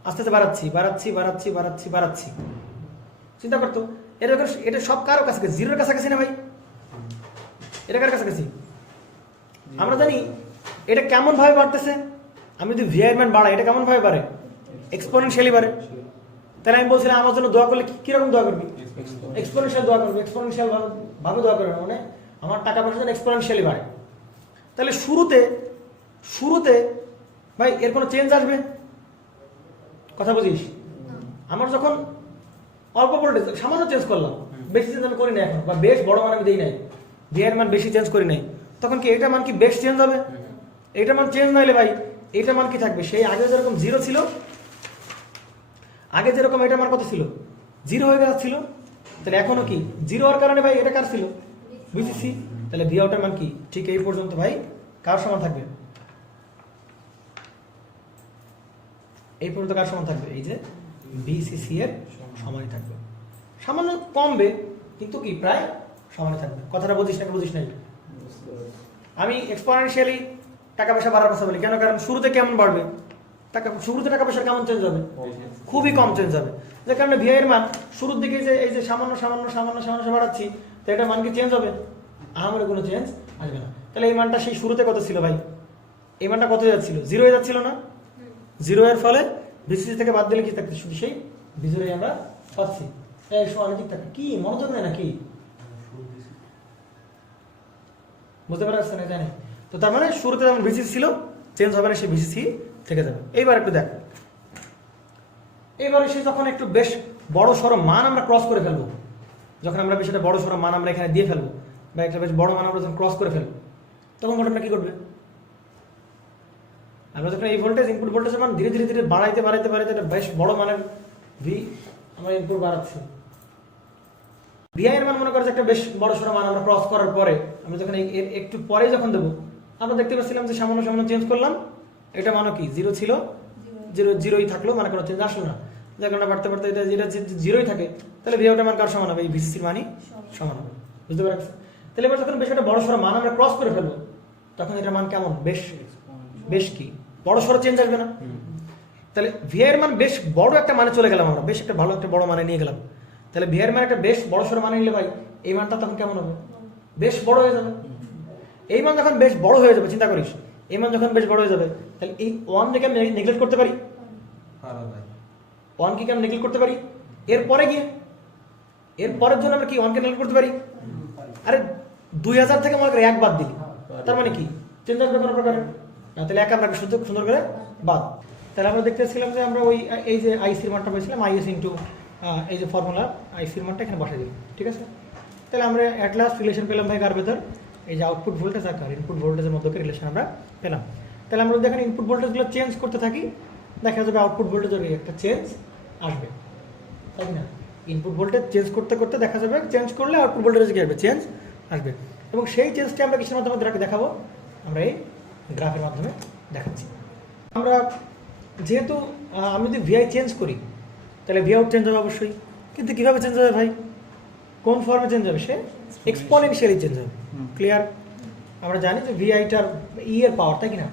আস্তে আস্তে বাড়াচ্ছি বাড়াচ্ছি বাড়াচ্ছি বাড়াচ্ছি বাড়াচ্ছি, চিন্তা করতো এটা সব কারো কাছাকাছি, 0 এর কাছাকাছি না ভাই, এটা কার কাছাকাছি আমরা জানি। এটা কেমন ভাবে বাড়তেছে, আমি যদি ভিআই এর মান বাড়াই এটা কেমন ভাবে বাড়ে, এক্সপোনেনশিয়ালি বাড়ে। তাহলে আমি বলছিলাম আমার জন্য দোয়া করলে কিরকম দোয়া করবি, এক্সপোনেনশিয়াল দোয়া করবি, এক্সপোনেনশিয়াল ভাবে দোয়া করবে, মানে আমার টাকা পয়সা যেন এক্সপোনেনশিয়ালি বাড়ে। তাহলে শুরুতে ভাই এর কোনো চেঞ্জ আসবে, কথা বুঝিস, আমার যখন অল্প ভোল্টেজ সামান্য চেঞ্জ করলাম, বেশি চেঞ্জ আমি করি নাই এখন, বা বেশ বড় মান আমি দিই নাই, ভিআর মান বেশি চেঞ্জ করি নাই, তখন কি এটা মান কি বেশ চেঞ্জ হবে, এইটা মান চেঞ্জ না হলে ভাই এইটা মান কি থাকবে, সেই আগে যেরকম 0 ছিল, আগে যেরকম এটা মান কত ছিল 0 হয়ে যাচ্ছিল, তাহলে এখনো কি 0 হওয়ার কারণে ভাই এটা কার ছিল, ভিসিসি। তাহলে ভি আউটের মান কি ঠিক এই পর্যন্ত ভাই কার সমান থাকবে, এই পর্যন্ত কার সমান থাকবে, এই যে ভিসিসি এর সমানই থাকবে, সামান্য কমবে কিন্তু কি প্রায় সমানই থাকবে। কথাটা বুঝিস নাকি বুঝিস নাই, আমি এক্সপোনেনশিয়ালি টাকা পয়সা বাড়ার কথা বলি কেন, কারণ শুরুতে কেমন বাড়বে, শুরুতে টাকা পয়সা কেমন চেঞ্জ হবে, খুবই কম চেঞ্জ হবে। যে কারণে ভিআই এর মান শুরুর দিকে যে এই যে সামান্য সামান্য সামান্য সামান্য বাড়াচ্ছি, তো এটা মান কি চেঞ্জ হবে? আমার কোনো চেঞ্জ আসবে না। তাহলে এই মানটা সেই শুরুতে কত ছিল ভাই? এই মানটা কত যাচ্ছিল? 0 হয়ে যাচ্ছিল না? 0 এর ফলে ভিসিসি থেকে বাদ দিলে কি থাকছে? শুধু সেই ভিজুয়ালি আমরা পাচ্ছি। এই সমানুপাতিক থাকে কি মনোযোগ নেই নাকি? বুঝতে পারছেন না? জানি তো। তার মানে শুরুতে যেমন ভিসিসি ছিল চেঞ্জ হবে না, সেই ভিসিসি থেকে যাবে। এইবার একটু দেখ, এইবার সে যখন একটু বেশ বড় সড়ো মান আমরা ক্রস করে ফেলবো, যখন আমরা বেশ একটা বড় সড়ো মান আমরা এখানে দিয়ে ফেলবো, বা একটা বেশ বড় মান আমরা যখন ক্রস করে ফেলবো, তখন ঘটনা কি করবে? আমরা যখন এই ভোল্টেজ ইনপুট ভোল্টেজের মান ধীরে ধীরে ধীরে বাড়াইতে বাড়াইতে বাড়াইতে একটা বেশ বড় মানের ভি আমরা ইনপুট বাড়াচ্ছি, ভিআই এর মান মনে করছে একটা বেশ বড় সড়ো মান আমরা ক্রস করার পরে, আমরা যখন এর একটু পরে যখন দেবো, আমরা দেখতে পাচ্ছিলাম যে সামান্য সামান্য চেঞ্জ করলাম, এটা মানে কি 0 ছিল, 0ই থাকলো, মানে কোনো চেঞ্জ আসলো না। যার কারণে বাড়তে বাড়তে এটা 0ই থাকে, তাহলে ভিআইটার মান কার সমান হবে? এই ভিসিসির মানই সমান হবে। বুঝতে পারছেন? তাহলে এবার যখন বেশ একটা বড় সড়ো মান আমরা ক্রস করে ফেলবো, তখন এটার মান কেমন? বেশ কি বড় সড়ো চেঞ্জ আসবে না? তাহলে ভিআই এর মান বেশ বড় একটা মানে চলে গেলাম, আমরা বেশ একটা ভালো একটা বড় মানে নিয়ে গেলাম। তাহলে ভিআই এর মান একটা বেশ বড় সড়ো মানে নিলে ভাই এই মানটা তখন কেমন হবে? বেশ বড় হয়ে যাবে। এই মান যখন বেশ বড় হয়ে যাবে, চিন্তা করিস, এই মান যখন বেশ বড় হয়ে যাবে, তাহলে এই 1 কে আমি নেগলেক্ট করতে পারি? 1 কে আমি নেগলেক্ট করতে পারি? এরপরে গিয়ে এর পরের জন্য আমরা কি 1 কে নেগলেক্ট করতে পারি? আরে 2000 থেকে মনে করে 1 বাদ দিই, তার মানে কি চেঞ্জ আসবে কোনো প্রকারে না? তাহলে 1 আমরা সুন্দর করে বাদ। তাহলে আমরা দেখতেছিলাম যে আমরা ওই এই যে আইসির মানটা পেয়েছিলাম, আইএস ইন্টু এই যে ফর্মুলা আইসির মানটা এখানে বসাই দিলাম, ঠিক আছে? তাহলে আমরা অ্যাট লাস্ট রিলেশন পেলাম ভাই কার ভেতর? এই যে আউটপুট ভোল্টেজ আর কার ইনপুট ভোল্টেজের মধ্যে রিলেশন আমরা পেলাম। তাহলে আমরা দেখেন ইনপুট ভোল্টেজগুলো চেঞ্জ করতে থাকি, দেখা যাবে আউটপুট ভোল্টেজের একটা চেঞ্জ আসবে, তাই না? ইনপুট ভোল্টেজ চেঞ্জ করতে করতে দেখা যাবে চেঞ্জ করলে আউটপুট ভোল্টেজ কি আসবে? চেঞ্জ আসবে। এবং সেই চেঞ্জটি আমরা কিসের মাধ্যমে দেখাবো? আমরা এই গ্রাফের মাধ্যমে দেখাচ্ছি। আমরা যেহেতু আমি যদি ভিআই চেঞ্জ করি, তাহলে ভি আউট চেঞ্জ হবে অবশ্যই, কিন্তু কীভাবে চেঞ্জ হবে ভাই? কোন ফর্মে চেঞ্জ হবে? সে এক্সপোনেনশিয়ালি চেঞ্জ হবে। ক্লিয়ার? আমরা জানি যে ভিআইটার এর পাওয়ার, তাই কি না?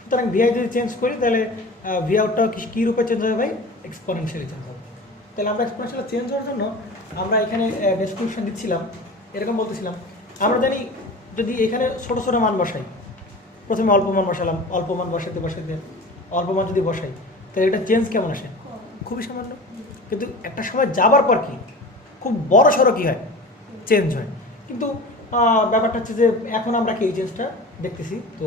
সুতরাং ভিআই যদি চেঞ্জ করি, তাহলে ভি আউটটাও কী রূপে চেঞ্জ হবে ভাই? এক্সপোনেনশিয়ালি চেঞ্জ হবে। তাহলে আমরা এক্সপোনেনশিয়ালি চেঞ্জ হওয়ার জন্য আমরা এখানে ডেসক্রিপশন দিচ্ছিলাম, এরকম বলতেছিলাম, আমরা জানি যদি এখানে ছোটো ছোটো মান বসাই, প্রথমে অল্প মান বসালাম, অল্প মান বসাতে অল্প মান যদি বসাই, তাহলে এটা চেঞ্জ কেমন আসে? খুবই সামান্য। কিন্তু একটা সময় যাবার পর কি খুব বড় সড়ো কী হয়? চেঞ্জ হয়। কিন্তু ব্যাপারটা হচ্ছে যে এখন আমরা কি এই চেঞ্জটা দেখতেছি। তো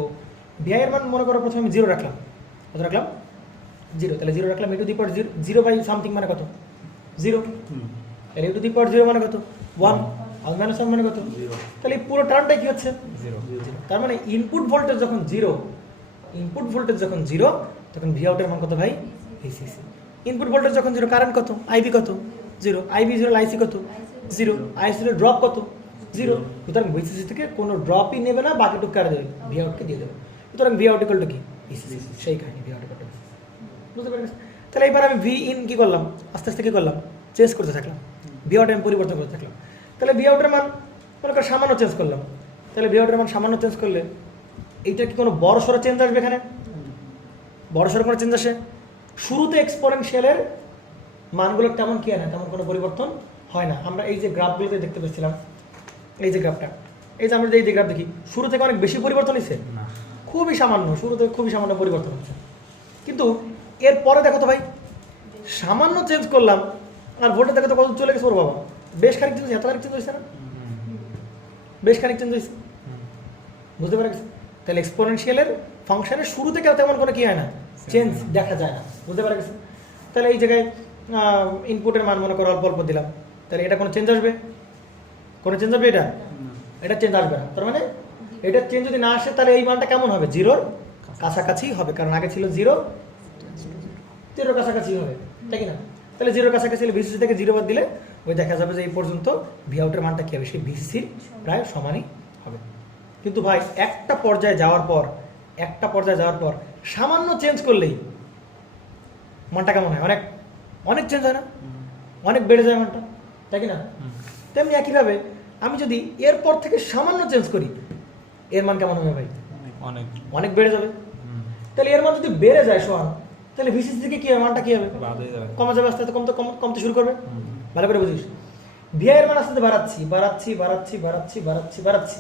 ভিআই এর মান মনে করো প্রথমে আমি 0 রাখলাম, কত রাখলাম? 0। তাহলে 0 রাখলাম, to the power 0 by something মানে কত? 0। তাহলে টু দি পাওয়ার 0 মানে কত? 1। আর মাইনাস 1 মানে কত? 0। তাহলে এই পুরো টার্মটাই কি হচ্ছে? 0। তার মানে ইনপুট ভোল্টেজ যখন 0, তখন ভি আউটের মান কত ভাই? ভিসিসি। ইনপুট ভোল্টেজ যখন 0, কারেন্ট কত? আইবি কত? 0। আইবি 0, আইসি কত? 0। আইসি ড্রপ কত? 0। সুতরাং ভিসিসি থেকে কোনো ড্রপই নেবে না, বাকিটুকু কারে দেবে? ভি আউটকে দিয়ে দেবে। সুতরাং ভি আউট ইকুয়াল টু কি? ভিসিসি। সেই কাহিনী, V out equal to VCC. বুঝতে পেরেছি? তাহলে এবার আমি ভি ইন কী করলাম? আস্তে আস্তে কী করলাম? চেঞ্জ করতে থাকলাম, ভি আউট আমি পরিবর্তন করতে থাকলাম। তাহলে ভি আউটের মান মনে কর সামান্য চেঞ্জ করলাম, তাহলে ভি আউটের মান সামান্য চেঞ্জ করলে এইটা কি কোনো বড় সড়ো চেঞ্জ আসবে? এখানে বড় সড়ো কোনো চেঞ্জ আসে? শুরুতে এক্সপোনেনশিয়ালের মানগুলোর তেমন কি হয় না, তেমন কোনো পরিবর্তন হয় না। আমরা এই যে গ্রাফগুলোতে দেখতে পাচ্ছিলাম, এই যে গ্রাফটা, এই যে আমরা এই যে গ্রাফ দেখি, শুরু থেকে অনেক বেশি পরিবর্তন হয়েছে? খুবই সামান্য, শুরুতে খুবই সামান্য পরিবর্তন হচ্ছে। কিন্তু এরপরে দেখো তো ভাই, সামান্য চেঞ্জ করলাম আর ভোল্টেজ দেখো তো কত চলে গেছে ওর বাবা, বেশ খানিক চেঞ্জ, এত খানিক চেঞ্জ হয়েছে না? বেশ খানিক চেঞ্জ হয়েছে। বুঝতে পারা গেছে? তাহলে এক্সপোনেনশিয়ালের ফাংশনের শুরু থেকে তেমন কোনো কি হয় না, চেঞ্জ দেখা যায় না। বুঝতে পারা গেছে? তাহলে এই জায়গায় ইনপুটের মান মনে করো অল্প অল্প দিলাম, তাহলে এটা কোনো চেঞ্জ আসবে? কোনো চেঞ্জ হবে? এটা চেঞ্জ আসবে না। তার মানে এটা চেঞ্জ যদি না আসে, তাহলে এই মানটা কেমন হবে? 0-র কাছাকাছি হবে, কারণ আগে ছিল 0-র কাছাকাছি হবে, তাই কি না? তাহলে 0-র কাছাকাছি হলে ভিসিসি থেকে 0 বাদ দিলে ওই দেখা যাবে যে এই পর্যন্ত ভি আউটের মানটা কী হবে? সেই ভিসিসির প্রায় সমানই হবে। কিন্তু ভাই একটা পর্যায়ে যাওয়ার পর সামান্য চেঞ্জ করলেই মানটা কেমন হয়? অনেক অনেক চেঞ্জ হয় না? অনেক বেড়ে যায় মানটা, তাই কি না? তেমনি একইভাবে আমি যদি এরপর থেকে সামান্য চেঞ্জ করি, এর মান কেমন হবে ভাই? অনেক অনেক বেড়ে যাবে। তাহলে এর মান যদি বেড়ে যায় সমান, তাহলে ভিসিসি থেকে কি হবে, মানটা কি হবে? বাদে যাবে। কমে যাবে, আস্তে আস্তে কমতে শুরু করবে। ভালো করে বুঝিস, ভিআই এর মান আস্তে আস্তে বাড়াচ্ছি বাড়াচ্ছি বাড়াচ্ছি বাড়াচ্ছি বাড়াচ্ছি বাড়াচ্ছি,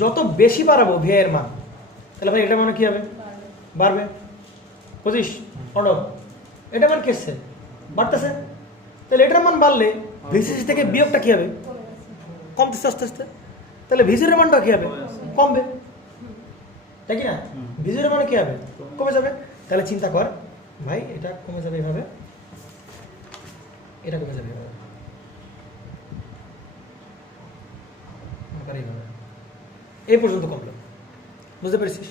যত বেশি বাড়াবো ভিআই এর মান, তাহলে ভাই এটা মানে কি হবে? বাড়বে। বুঝিস অর্ডব, এটা মান কি হচ্ছে? বাড়তেছে। তাহলে এটার মান বাড়লে ভিসিসি থেকে বিয়োগটা কি হবে? কমতেছে আস্তে আস্তে। তাহলে ভিজির মানটা কি হবে? কমবে, তাই কি না? ভিজির মানে কি হবে? কমে যাবে। তাহলে চিন্তা কর ভাই, এটা কমে যাবে এভাবে, এটা কমে যাবে এভাবে, এইভাবে, এই পর্যন্ত কমলো। বুঝতে পেরেছিস?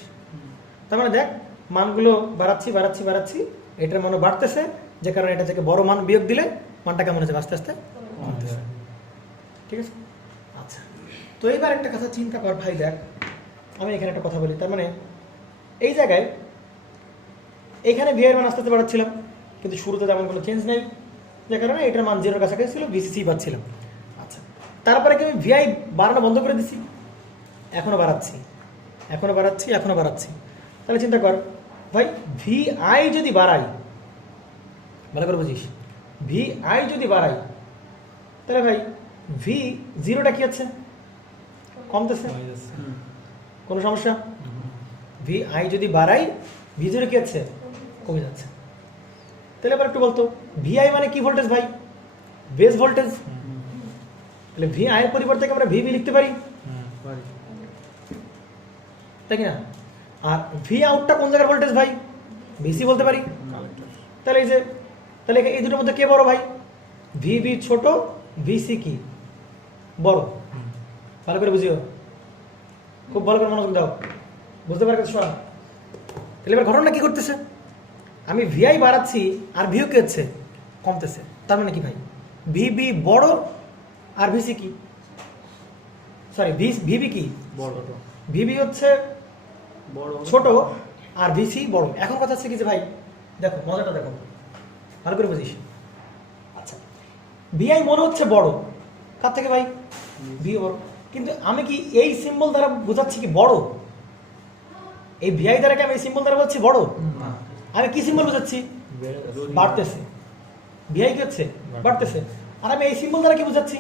তার মানে দেখ, মানগুলো বাড়াচ্ছি বাড়াচ্ছি বাড়াচ্ছি, এটার মানও বাড়তেছে, যে কারণে এটা থেকে বড় মান বিয়োগ দিলে মানটা কেমন হচ্ছে? আস্তে আস্তে কমতেছে। ঠিক আছে? আচ্ছা, তো এইবার একটা কথা চিন্তা কর ভাই, দেখ আমি এখানে একটা কথা বলি। তার মানে এই জায়গায় এখানে ভিআই এর মান আস্তে আস্তে বাড়াচ্ছিলাম, কিন্তু শুরুতে তেমন কোনো চেঞ্জ নেই, যে কারণে এটার মান 0-এর কাছাকাছি ছিল, ভিসিসি পাচ্ছিলাম। আচ্ছা, তারপরে কি আমি ভিআই বাড়ানো বন্ধ করে দিছি? এখনো বাড়াচ্ছি এখনো বাড়াচ্ছি এখনো বাড়াচ্ছি। তাহলে চিন্তা কর ভাই, ভিআই যদি বাড়াই, ভালো করে বুঝিস, ভিআই যদি বাড়াই, তাহলে ভাই ভি জিরোটা কি হচ্ছে? কমতেছে। কোনো সমস্যা? ভিআই যদি বাড়াই, ভি জিরো কি হচ্ছে? কমে যাচ্ছে। তাহলে এবার একটু বলতো, ভিআই মানে কি ভোল্টেজ ভাই? Base voltage. তাহলে ভিআই এর পরিবর্তে আমরা ভিবি লিখতে পারি, তাই কি না? আর ভি আউটটা কোন জায়গার ভোল্টেজ ভাই? ভিসি বলতে পারি। তাহলে এই যে, তাহলে এই দুটোর মধ্যে কে বড় ভাই? ভিবি ছোট, ভিসি কি বড়? ভালো করে বুঝিও, খুব ভালো করে মনোযোগ দাও, বুঝতে পারছো শোনা? তাহলে এবার ঘটনা কি করতেছে? আমি ভিআই বাড়াচ্ছি আর ভিও কি হচ্ছে? কমতেছে। তার মানে কি ভাই? ভিবি বড় আর ভিসি কি, সরি ভিবি কি বড়, ভিবি হচ্ছে বড় ছোট আর ভিসি বড়। এখন কথা হচ্ছে কি যে ভাই দেখো, মজাটা দেখো, ভালো করে বুঝিস। আচ্ছা, ভিআই মনে হচ্ছে বড়, কার থেকে ভাই? ভি বড়, কিন্তু আমি কি এই সিম্বল দ্বারা বোঝাচ্ছি কি বড়? এই ভিআই দ্বারা কি আমি এই সিম্বল দ্বারা বলছি বড়? আমি কি সিম্বল বোঝাচ্ছি? বাড়তেছে। ভিআই কি হচ্ছে? বাড়তেছে। আর আমি এই সিম্বল দ্বারা কি বোঝাচ্ছি?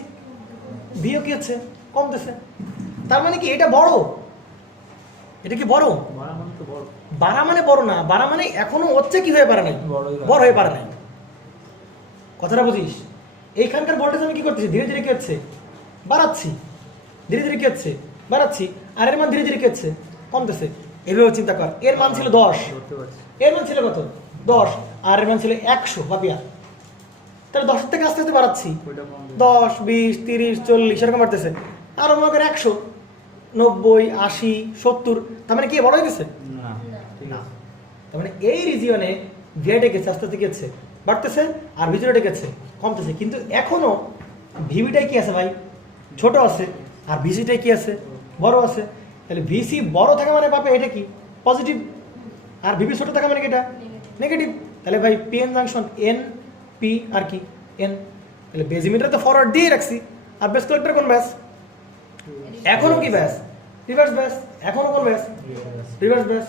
ভিও কি হচ্ছে? কমতেছে। তার মানে কি এটা বড়? এটা কি বড়? বাড়া মানে তো বড়, বাড়া মানে বড় না, বাড়া মানে এখনো হচ্ছে কি হয়ে পারে নাই, বড় হয়ে পারে নাই। কথাটা বুঝিস? এইখানকার ভোল্টেজ আমি কি করতেছি? ধীরে ধীরে কি হচ্ছে? বাড়াচ্ছি। ধীরে ধীরে কি হচ্ছে? বাড়াচ্ছি। আর এর মান ধীরে ধীরে কি হচ্ছে? কমতেছে। এভাবে চিন্তা কর, এর মান ছিল 10, ধরতে পারছি। এর মান ছিল কত? 10, আর এর মান ছিল 100 ভাবিয়া। তাহলে 10 থেকে আস্তে আস্তে বাড়াচ্ছি, ওইটা কম 10, 20, 30, 40 এরকম বাড়তেছে। আর মনে করেন 100, 90, 80, 70। তার মানে কি বড় হয়ে গেছে? না, না। তার মানে এই রিজিয়নে ভিআইটা গেছে আস্তে আস্তে গেছে, বাড়তেছে, আর ভিজিওটা গেছে কমতেছে। কিন্তু এখনো ভিবিটাই কি আছে ভাই? ছোট আছে। আর ভিসিটাই কি আছে? বড় আছে। তাহলে ভিসি বড় থাকা মানে পাবে এটা কি? পজিটিভ। আর ভিবি ছোট থাকা মানে কি? এটা নেগেটিভ। তাহলে ভাই PN junction N, P R কি এন। তাহলে বেজিমিটার তো ফরওয়ার্ড দিয়ে রাখছি, আর বেস কালেক্টর কোন ব্যাস? এখনো কি ব্যাস? রিভার্স ব্যাস। এখনো কোন ব্যাস? রিভার্স ব্যাস,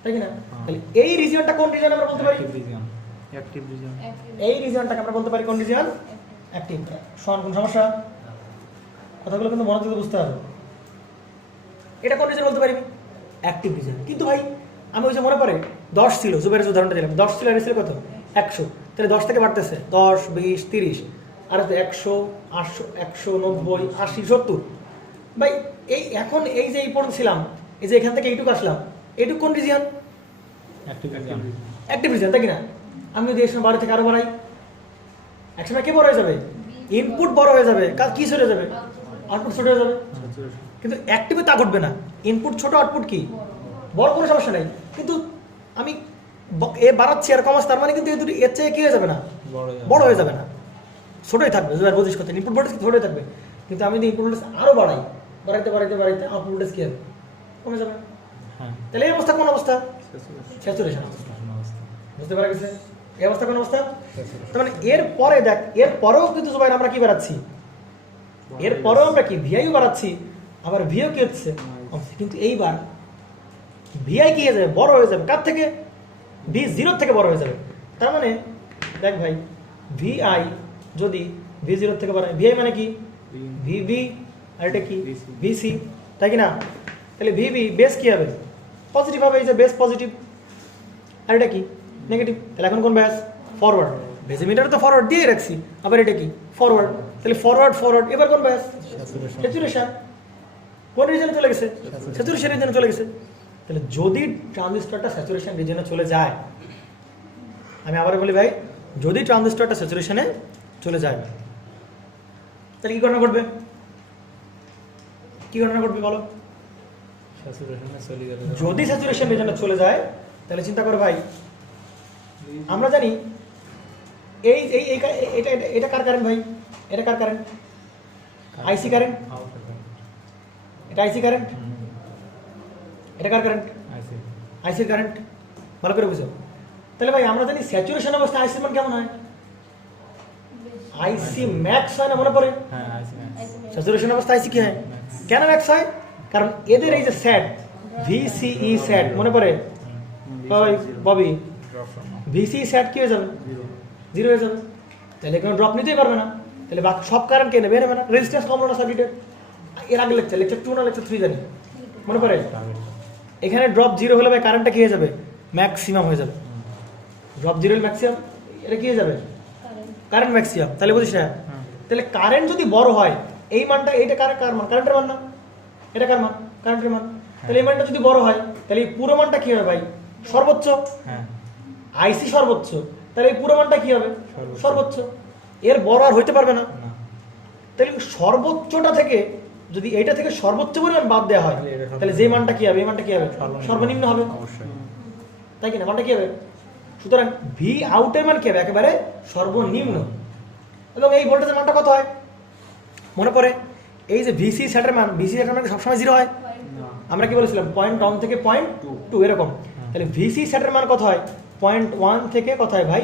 তাই কি না? তাহলে এই রিজিয়নটা কোন রিজিয়ন আমরা বলতে পারি? Active reason. এই রিজিয়নটাকে আমরা বলতে পারি কোন রিজিয়ন? অ্যাক্টিভ। শোন, কোন সমস্যা? কথাগুলো কিন্তু মনোযোগ দিয়ে বুঝতে হবে। এটা কোন রিজিয়ন বলতে পারি? Active region. কিন্তু ভাই আমি ওই যে মনে পড়ে 10 ছিল, জুবাইরের উদাহরণটা দিলাম, 10 ছিল আর ছিল কত? 100। তাহলে 10 থেকে বাড়তেছে 10, 20, 30, আর 100, 800, 190, 80, 70। ভাই এই এখন এই যে এই পর্যন্ত ছিলাম, এই যে এখান থেকে এইটুকু আসলাম, এইটুকু কোন রিজিয়ন? অ্যাক্টিভ রিজিয়ন, তাই কি না? আমি যদি এর সময় বাড়ি থেকে আরো বাড়াই, একসময় কি বড় হয়ে যাবে? ইনপুট বড় হয়ে যাবে, কি ছোট হয়ে যাবে? আউটপুট ছোট হয়ে যাবে। কিন্তু অ্যাক্টিভে তা ঘটবে না। ইনপুট ছোট, আউটপুট কি বড়, কোনো সমস্যা নেই। কিন্তু আমি এ বাড়াচ্ছি আর কমাচ্ছি, তার মানে কিন্তু এই দুটো এর চেয়ে কি হয়ে যাবে না? বড় হয়ে যাবে না, ছোটই থাকবে। বুঝিস কথা, ইনপুট ভোল্টেজ ছোটই থাকবে। কিন্তু আমি যদি ইনপুট ভোল্টেজ আরো বাড়াই, বাড়াইতে বাড়াইতে বাড়াইতে আউটপুট ভোল্টেজ কি হবে? কমে যাবে। তাহলে এই অবস্থা কোন অবস্থা? স্যাচুরেশন অবস্থা। বুঝতে পারা গেছে? এই অবস্থা কোন অবস্থা? তার মানে এর পরে দেখ, এর পরেও কিন্তু সবাই আমরা কি বাড়াচ্ছি? এর পরেও আমরা কি ভিআইও বাড়াচ্ছি, আবার ভিও কি হচ্ছে? কমছে, কিন্তু এইবার ভিআই কি হয়ে যাবে, বড় হয়ে যাবে কার থেকে, ভি জিরোর থেকে বড় হয়ে যাবে। তার মানে দেখ ভাই, ভিআই যদি ভি জিরোর থেকে বড় হয়, ভিআই মানে কি ভিভি, আর এটা কি ভিসি, তাই কি না? তাহলে ভিভি বেস কি হবে, পজিটিভ হবে, এই যে বেস পজিটিভ, আর এটা কি নেগেটিভ। তাহলে এখন কোন ব্যাস, ফরওয়ার্ড, বেজিমিটার তো ফরওয়ার্ড দিয়ে রাখছি, আবার এটা কি ফরওয়ার্ড, তাহলে ফরওয়ার্ড ফরওয়ার্ড, এবার কোন ব্যাস, স্যাচুরেশন, কোন রিজনে চলে গেছে, স্যাচুরেশন রিজনে চলে গেছে। তাহলে যদি ট্রানজিস্টরটা স্যাচুরেশন রিজনে চলে যায়, আমি আবার বলি ভাই, যদি ট্রানজিস্টরটা স্যাচুরেশনে চলে যায় তাহলে কি ঘটনা ঘটবে, কি ঘটনা ঘটবে বলো? স্যাচুরেশনে চলে গেলে যদি স্যাচুরেশন রিজনে চলে যায় তাহলে চিন্তা করো ভাই, আমরা জানি এই এই এই- এটা এটা এটা কার কারেন্ট ভাই, এটা কার কারেন্ট, আইসি কারেন্ট, এটা আইসি কারেন্ট, এটা কার কারেন্ট, আইসির কারেন্ট, ভালো করে বুঝো। তাহলে ভাই আমরা জানি স্যাচুরেশন অবস্থায় আইসির মান কেমন হয়, আইসি ম্যাক্স হয় না, মনে পড়ে? হ্যাঁ আইসি স্যাচুরেশন অবস্থা আইসি কি হয়, কেন ম্যাক্স হয়? কারণ এদের এই যে স্যাট, ভিসিই স্যাট, মনে পড়ে ববি, ভিসি স্যাট কি হয়ে যাবে, জিরো হয়ে যাবে। তাহলে কোনো ড্রপ নিতেই পারবে না, তাহলে বাকি সব কারেন্ট কে নেবে, নেবে না। রেজিস্ট্যান্স কম না সার্কিটের, এর আগে লেকচার, লেকচার 2 না লেকচার 3 জানি, মনে পড়ে? এখানে ড্রপ জিরো হলে ভাই কারেন্টটা কি হয়ে যাবে, ম্যাক্সিমাম হয়ে যাবে। ড্রপ জিরো ম্যাক্সিমাম, এটা কি হয়ে যাবে, কারেন্ট ম্যাক্সিমাম। তাহলে বুঝিস না, তাহলে কারেন্ট যদি বড় হয়, এই মানটা, এইটা কার মান, কারেন্টের মান না, এটা কার মান, কারেন্টের মান। তাহলে এই মানটা যদি বড় হয় তাহলে এই পুরো মানটা কি হবে ভাই, সর্বোচ্চ, হ্যাঁ আইসি সর্বোচ্চ, তাহলে এই পুরো মানটা কি হবে, সর্বোচ্চ, এর বড় আর হইতে পারবে না। না তাহলে সর্বোচ্চটা থেকে যদি এইটা থেকে সর্বোচ্চ পরিমাণ বাদ দেওয়া হয় তাহলে এটা তাহলে যে মানটা কি হবে, এই মানটা কি হবে, সর্বনিম্ন হবে, অবশ্যই তাই কিনা, মানটা কি হবে? সুতরাং ভি আউটের মান কি হবে, একেবারে সর্বনিম্ন। এবং এই ভোল্টেজের মানটা কত হয় মনে পড়ে? এই যে ভিসি সেটের মান, ভিসি সেটের মান সবসময় জিরো হয়, আমরা কি বলেছিলাম, 0.1 থেকে 0.2 এরকম। তাহলে ভিসি সেটের মান কত হয়, 0.1 থেকে কত হয় ভাই,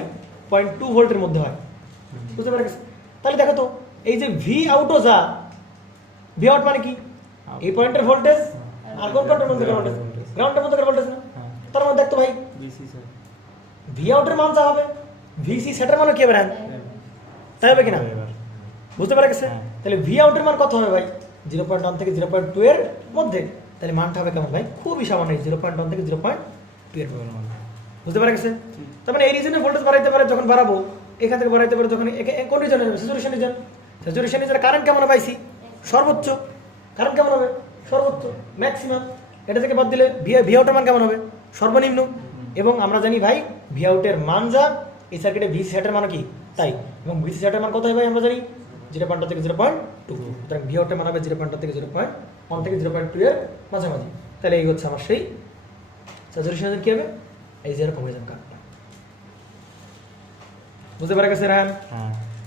0.2 ভোল্টের মধ্যে হয়, বুঝতে পারছ? তাহলে দেখো তো, এই যে ভি আউটও যা, ভি আউট মানে কি, এই পয়েন্টের ভোল্টেজ আর কোন পয়েন্টের মধ্যে ভোল্টেজ, গ্রাউন্ডের মধ্যে ভোল্টেজ না। তার মানে দেখতো ভাই, বিসি স্যার ভি আউটের মান যা হবে, ভিসি সেটের মানে কি হবে, তাই হবে কিনা, বুঝতে পারা গেছে? তাহলে ভি আউটের মান কত হবে ভাই, 0.1 থেকে 0.2 এর মধ্যে। তাহলে মানটা হবে কেমন ভাই, খুবই সামান্য, 0.1 থেকে 0.2 এর মধ্যে, বুঝতে পারা গেছে? তার মানে এই রিজনে ভোল্টেজ বাড়াইতে পারে, যখন বাড়াবো এখান থেকে বাড়াইতে পারে, যখন কোন রিজনে যাবে, স্যাচুরেশন রিজন। স্যাচুরেশন রিজনে কারেন্ট কেমন হবে, আইসি সর্বোচ্চ, কারেন্ট কেমন হবে, সর্বোচ্চ, ম্যাক্সিমাম। এটা থেকে বাদ দিলে ভি আউটের মান কেমন হবে, সর্বনিম্ন। এবং আমরা জানি ভাই, ভি আউটের মান যা, এই সার্কিটে ভিসি সেটের মান কি তাই, এবং ভিসি সেটের মান কত হয় ভাই, আমরা জানি 0.1 থেকে 0.2। সুতরাং ভি আউটের মান হবে 0.1 থেকে 0.1 থেকে 0.2 এর মাঝামাঝি। তাহলে এই হচ্ছে আমার সেই স্যাচুরেশন কি হবে, এই যে এরকম হয়ে যাবে কারেন্টটা, বুঝতে পারা গেছে রায়হান?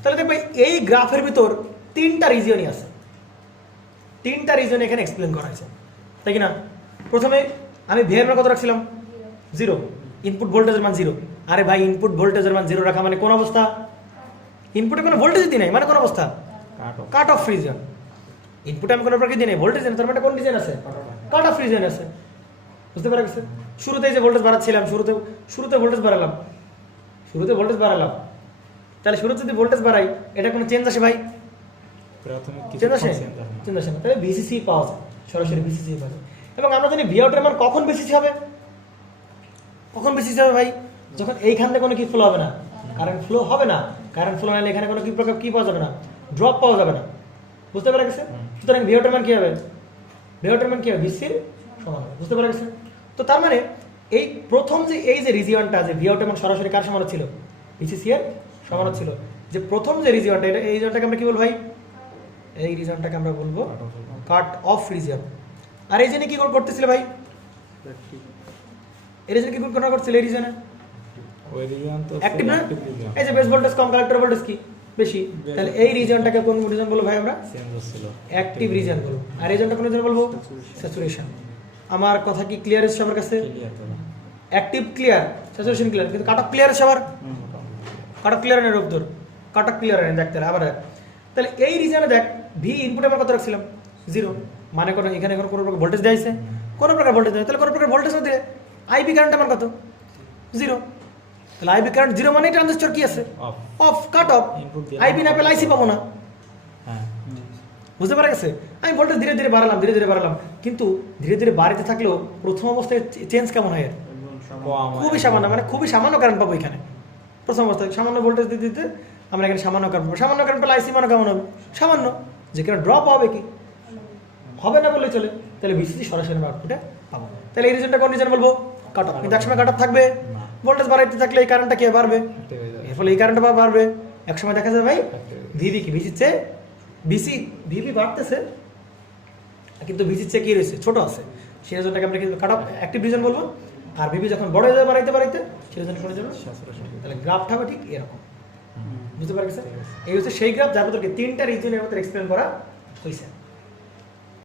তাহলে দেখবে এই গ্রাফের ভিতর 3টা রিজিয়নই আছে, 3টা রিজন এখানে এক্সপ্লেন করা হয়েছে, তাই কি না? প্রথমে আমি ভি এর মান কত রাখছিলাম, 0, ইনপুট ভোল্টেজের মান 0। আরে ভাই, ইনপুট ভোল্টেজের মান 0 রাখা মানে কোন অবস্থা, ইনপুটে কোনো ভোল্টেজ দিই নাই, মানে কোন অবস্থা, কাট অফ রিজন। ইনপুটে আমি কোনো প্রকার দিই নাই, ভোল্টেজ নেই, তার মানে কোন রিজন আছে, কাট অফ রিজন আছে, বুঝতে পারা গেছে? শুরুতেই যে ভোল্টেজ বাড়াচ্ছিলাম, শুরুতে ভোল্টেজ বাড়ালাম, তাহলে শুরুতে যদি ভোল্টেজ বাড়াই, এটা কোনো চেঞ্জ আসে ভাই, চেঞ্জ আসে না। তাহলে ভিসিসি পাওয়া যায়, সরাসরি ভিসিসি পাওয়া যায়। এবং আমরা জানি ভি আউটের মান কখন ভিসিসি হবে, কখন ভিসিসি হবে ভাই, যখন এইখান থেকে কোনো কি ফ্লো হবে না, কারেন্ট ফ্লো হবে না, কারেন্ট ফ্লো হলে এখানে কোনো কি প্রকার কি পাওয়া যাবে না, ড্রপ পাওয়া যাবে না, বুঝতে পারা গেছে? সুতরাং ভি আউটের মান কি হবে, ভি আউটের মান কি হবে, ভিসির সমান হবে, বুঝতে পারা গেছে? তো তার মানে এই প্রথম যে এই যে রিজিয়নটা, যে ভি আউটের মান সরাসরি কার সমান ছিল, ভিসিসি এর সমান ছিল, যে প্রথম যে রিজিয়নটা, এটা এই রিজিয়নটাকে আমরা কি বলবো ভাই, এই রিজনটাকে আমরা বলবো কাট অফ রিজন। আর এই জন্য কি করতেছিল ভাই, এই রিজনে কি গণনা করছিল, এই রিজনে অ্যাক্টিভ না, এই যে বেস ভোল্টেজ কম, কালেক্টর ভোল্টেজ কি বেশি, তাহলে এই রিজনটাকে কোন রিজন বলবো ভাই, আমরা অ্যাক্টিভ রিজন বলবো। আর রিজনটা কোন রিজন বলবো, স্যাচুরেশন। আমার কথা কি ক্লিয়ার হচ্ছে সবার কাছে? অ্যাক্টিভ ক্লিয়ার, স্যাচুরেশন ক্লিয়ার, কিন্তু কাট অফ ক্লিয়ার আছে সবার, কাট অফ ক্লিয়ার নেই, রোধ কাট অফ ক্লিয়ার নেই, দেখ তাহলে আবার। তাহলে এই রিজনে দেখ, ভি ইনপুট আমরা কত রাখছিলাম, 0, মানে কোনো এখানে কোনো প্রকার ভোল্টেজ দেওয়া হয়েছে, কোনো প্রকার ভোল্টেজ দেয়, তাহলে কোনো প্রকার ভোল্টেজ না দিলে আইবি কারেন্ট আমার কত 0, তাহলে আইবি কারেন্ট 0 মানে ট্রানজিস্টর কি আছে of. Of, cut off. Input দিয়ে আইবি না পেলে আইসি পাবো না, হ্যাঁ বুঝতে পারা গেছে? আমি ভোল্টেজ ধীরে ধীরে বাড়ালাম, কিন্তু ধীরে ধীরে বাড়িতে থাকলেও প্রথম অবস্থায় চেঞ্জ কেমন হয় এর? কম খুবই সামান্য, মানে খুবই সামান্য কারেন্ট পাবো এখানে প্রথম অবস্থায়। সামান্য ভোল্টেজ দিতে দিতে আমরা এখানে সামান্য কারেন্ট পাবো। সামান্য কারেন্ট পেলে আইসি মানে কেমন হবে? সামান্য। যেখানে ড্রপ হবে কি হবে না বললে চলে, তাহলে ভিসিসি সরাসরি আউটপুটে পাবো। তাহলে এই রিজনটা কোন রিজন বলবো? Cut off. কিন্তু একসময় কাট অফ থাকবে, না। ভোল্টেজ বাড়াইতে থাকলে এই কারেন্টটা কে বাড়বে, ঠিক হয়ে যাবে। এর ফলে এই কারেন্টটা বাড়বে। একসময় দেখা যাবে ভাই ঠিক হয়ে ভিভি কি ভিসির চেয়ে ভিভি বাড়তেছে, কিন্তু ভিসির চেয়ে কি রয়েছে ছোট আছে, সেই রিজনটাকে আমরা কিন্তু কাট অফ অ্যাক্টিভ রিজন বলবো। আর ভিভি যখন বড় হয়ে যাবে বাড়াইতে সেই রিজন কোন রিজন? স্যাচুরেশন। তাহলে গ্রাফটা হবে ঠিক এরকম, বুঝতে পারছেন? এই হচ্ছে সেই গ্রাফ যার ভিতরে 3টা রিজনের মধ্যে এক্সপ্লেন করা হয়েছে।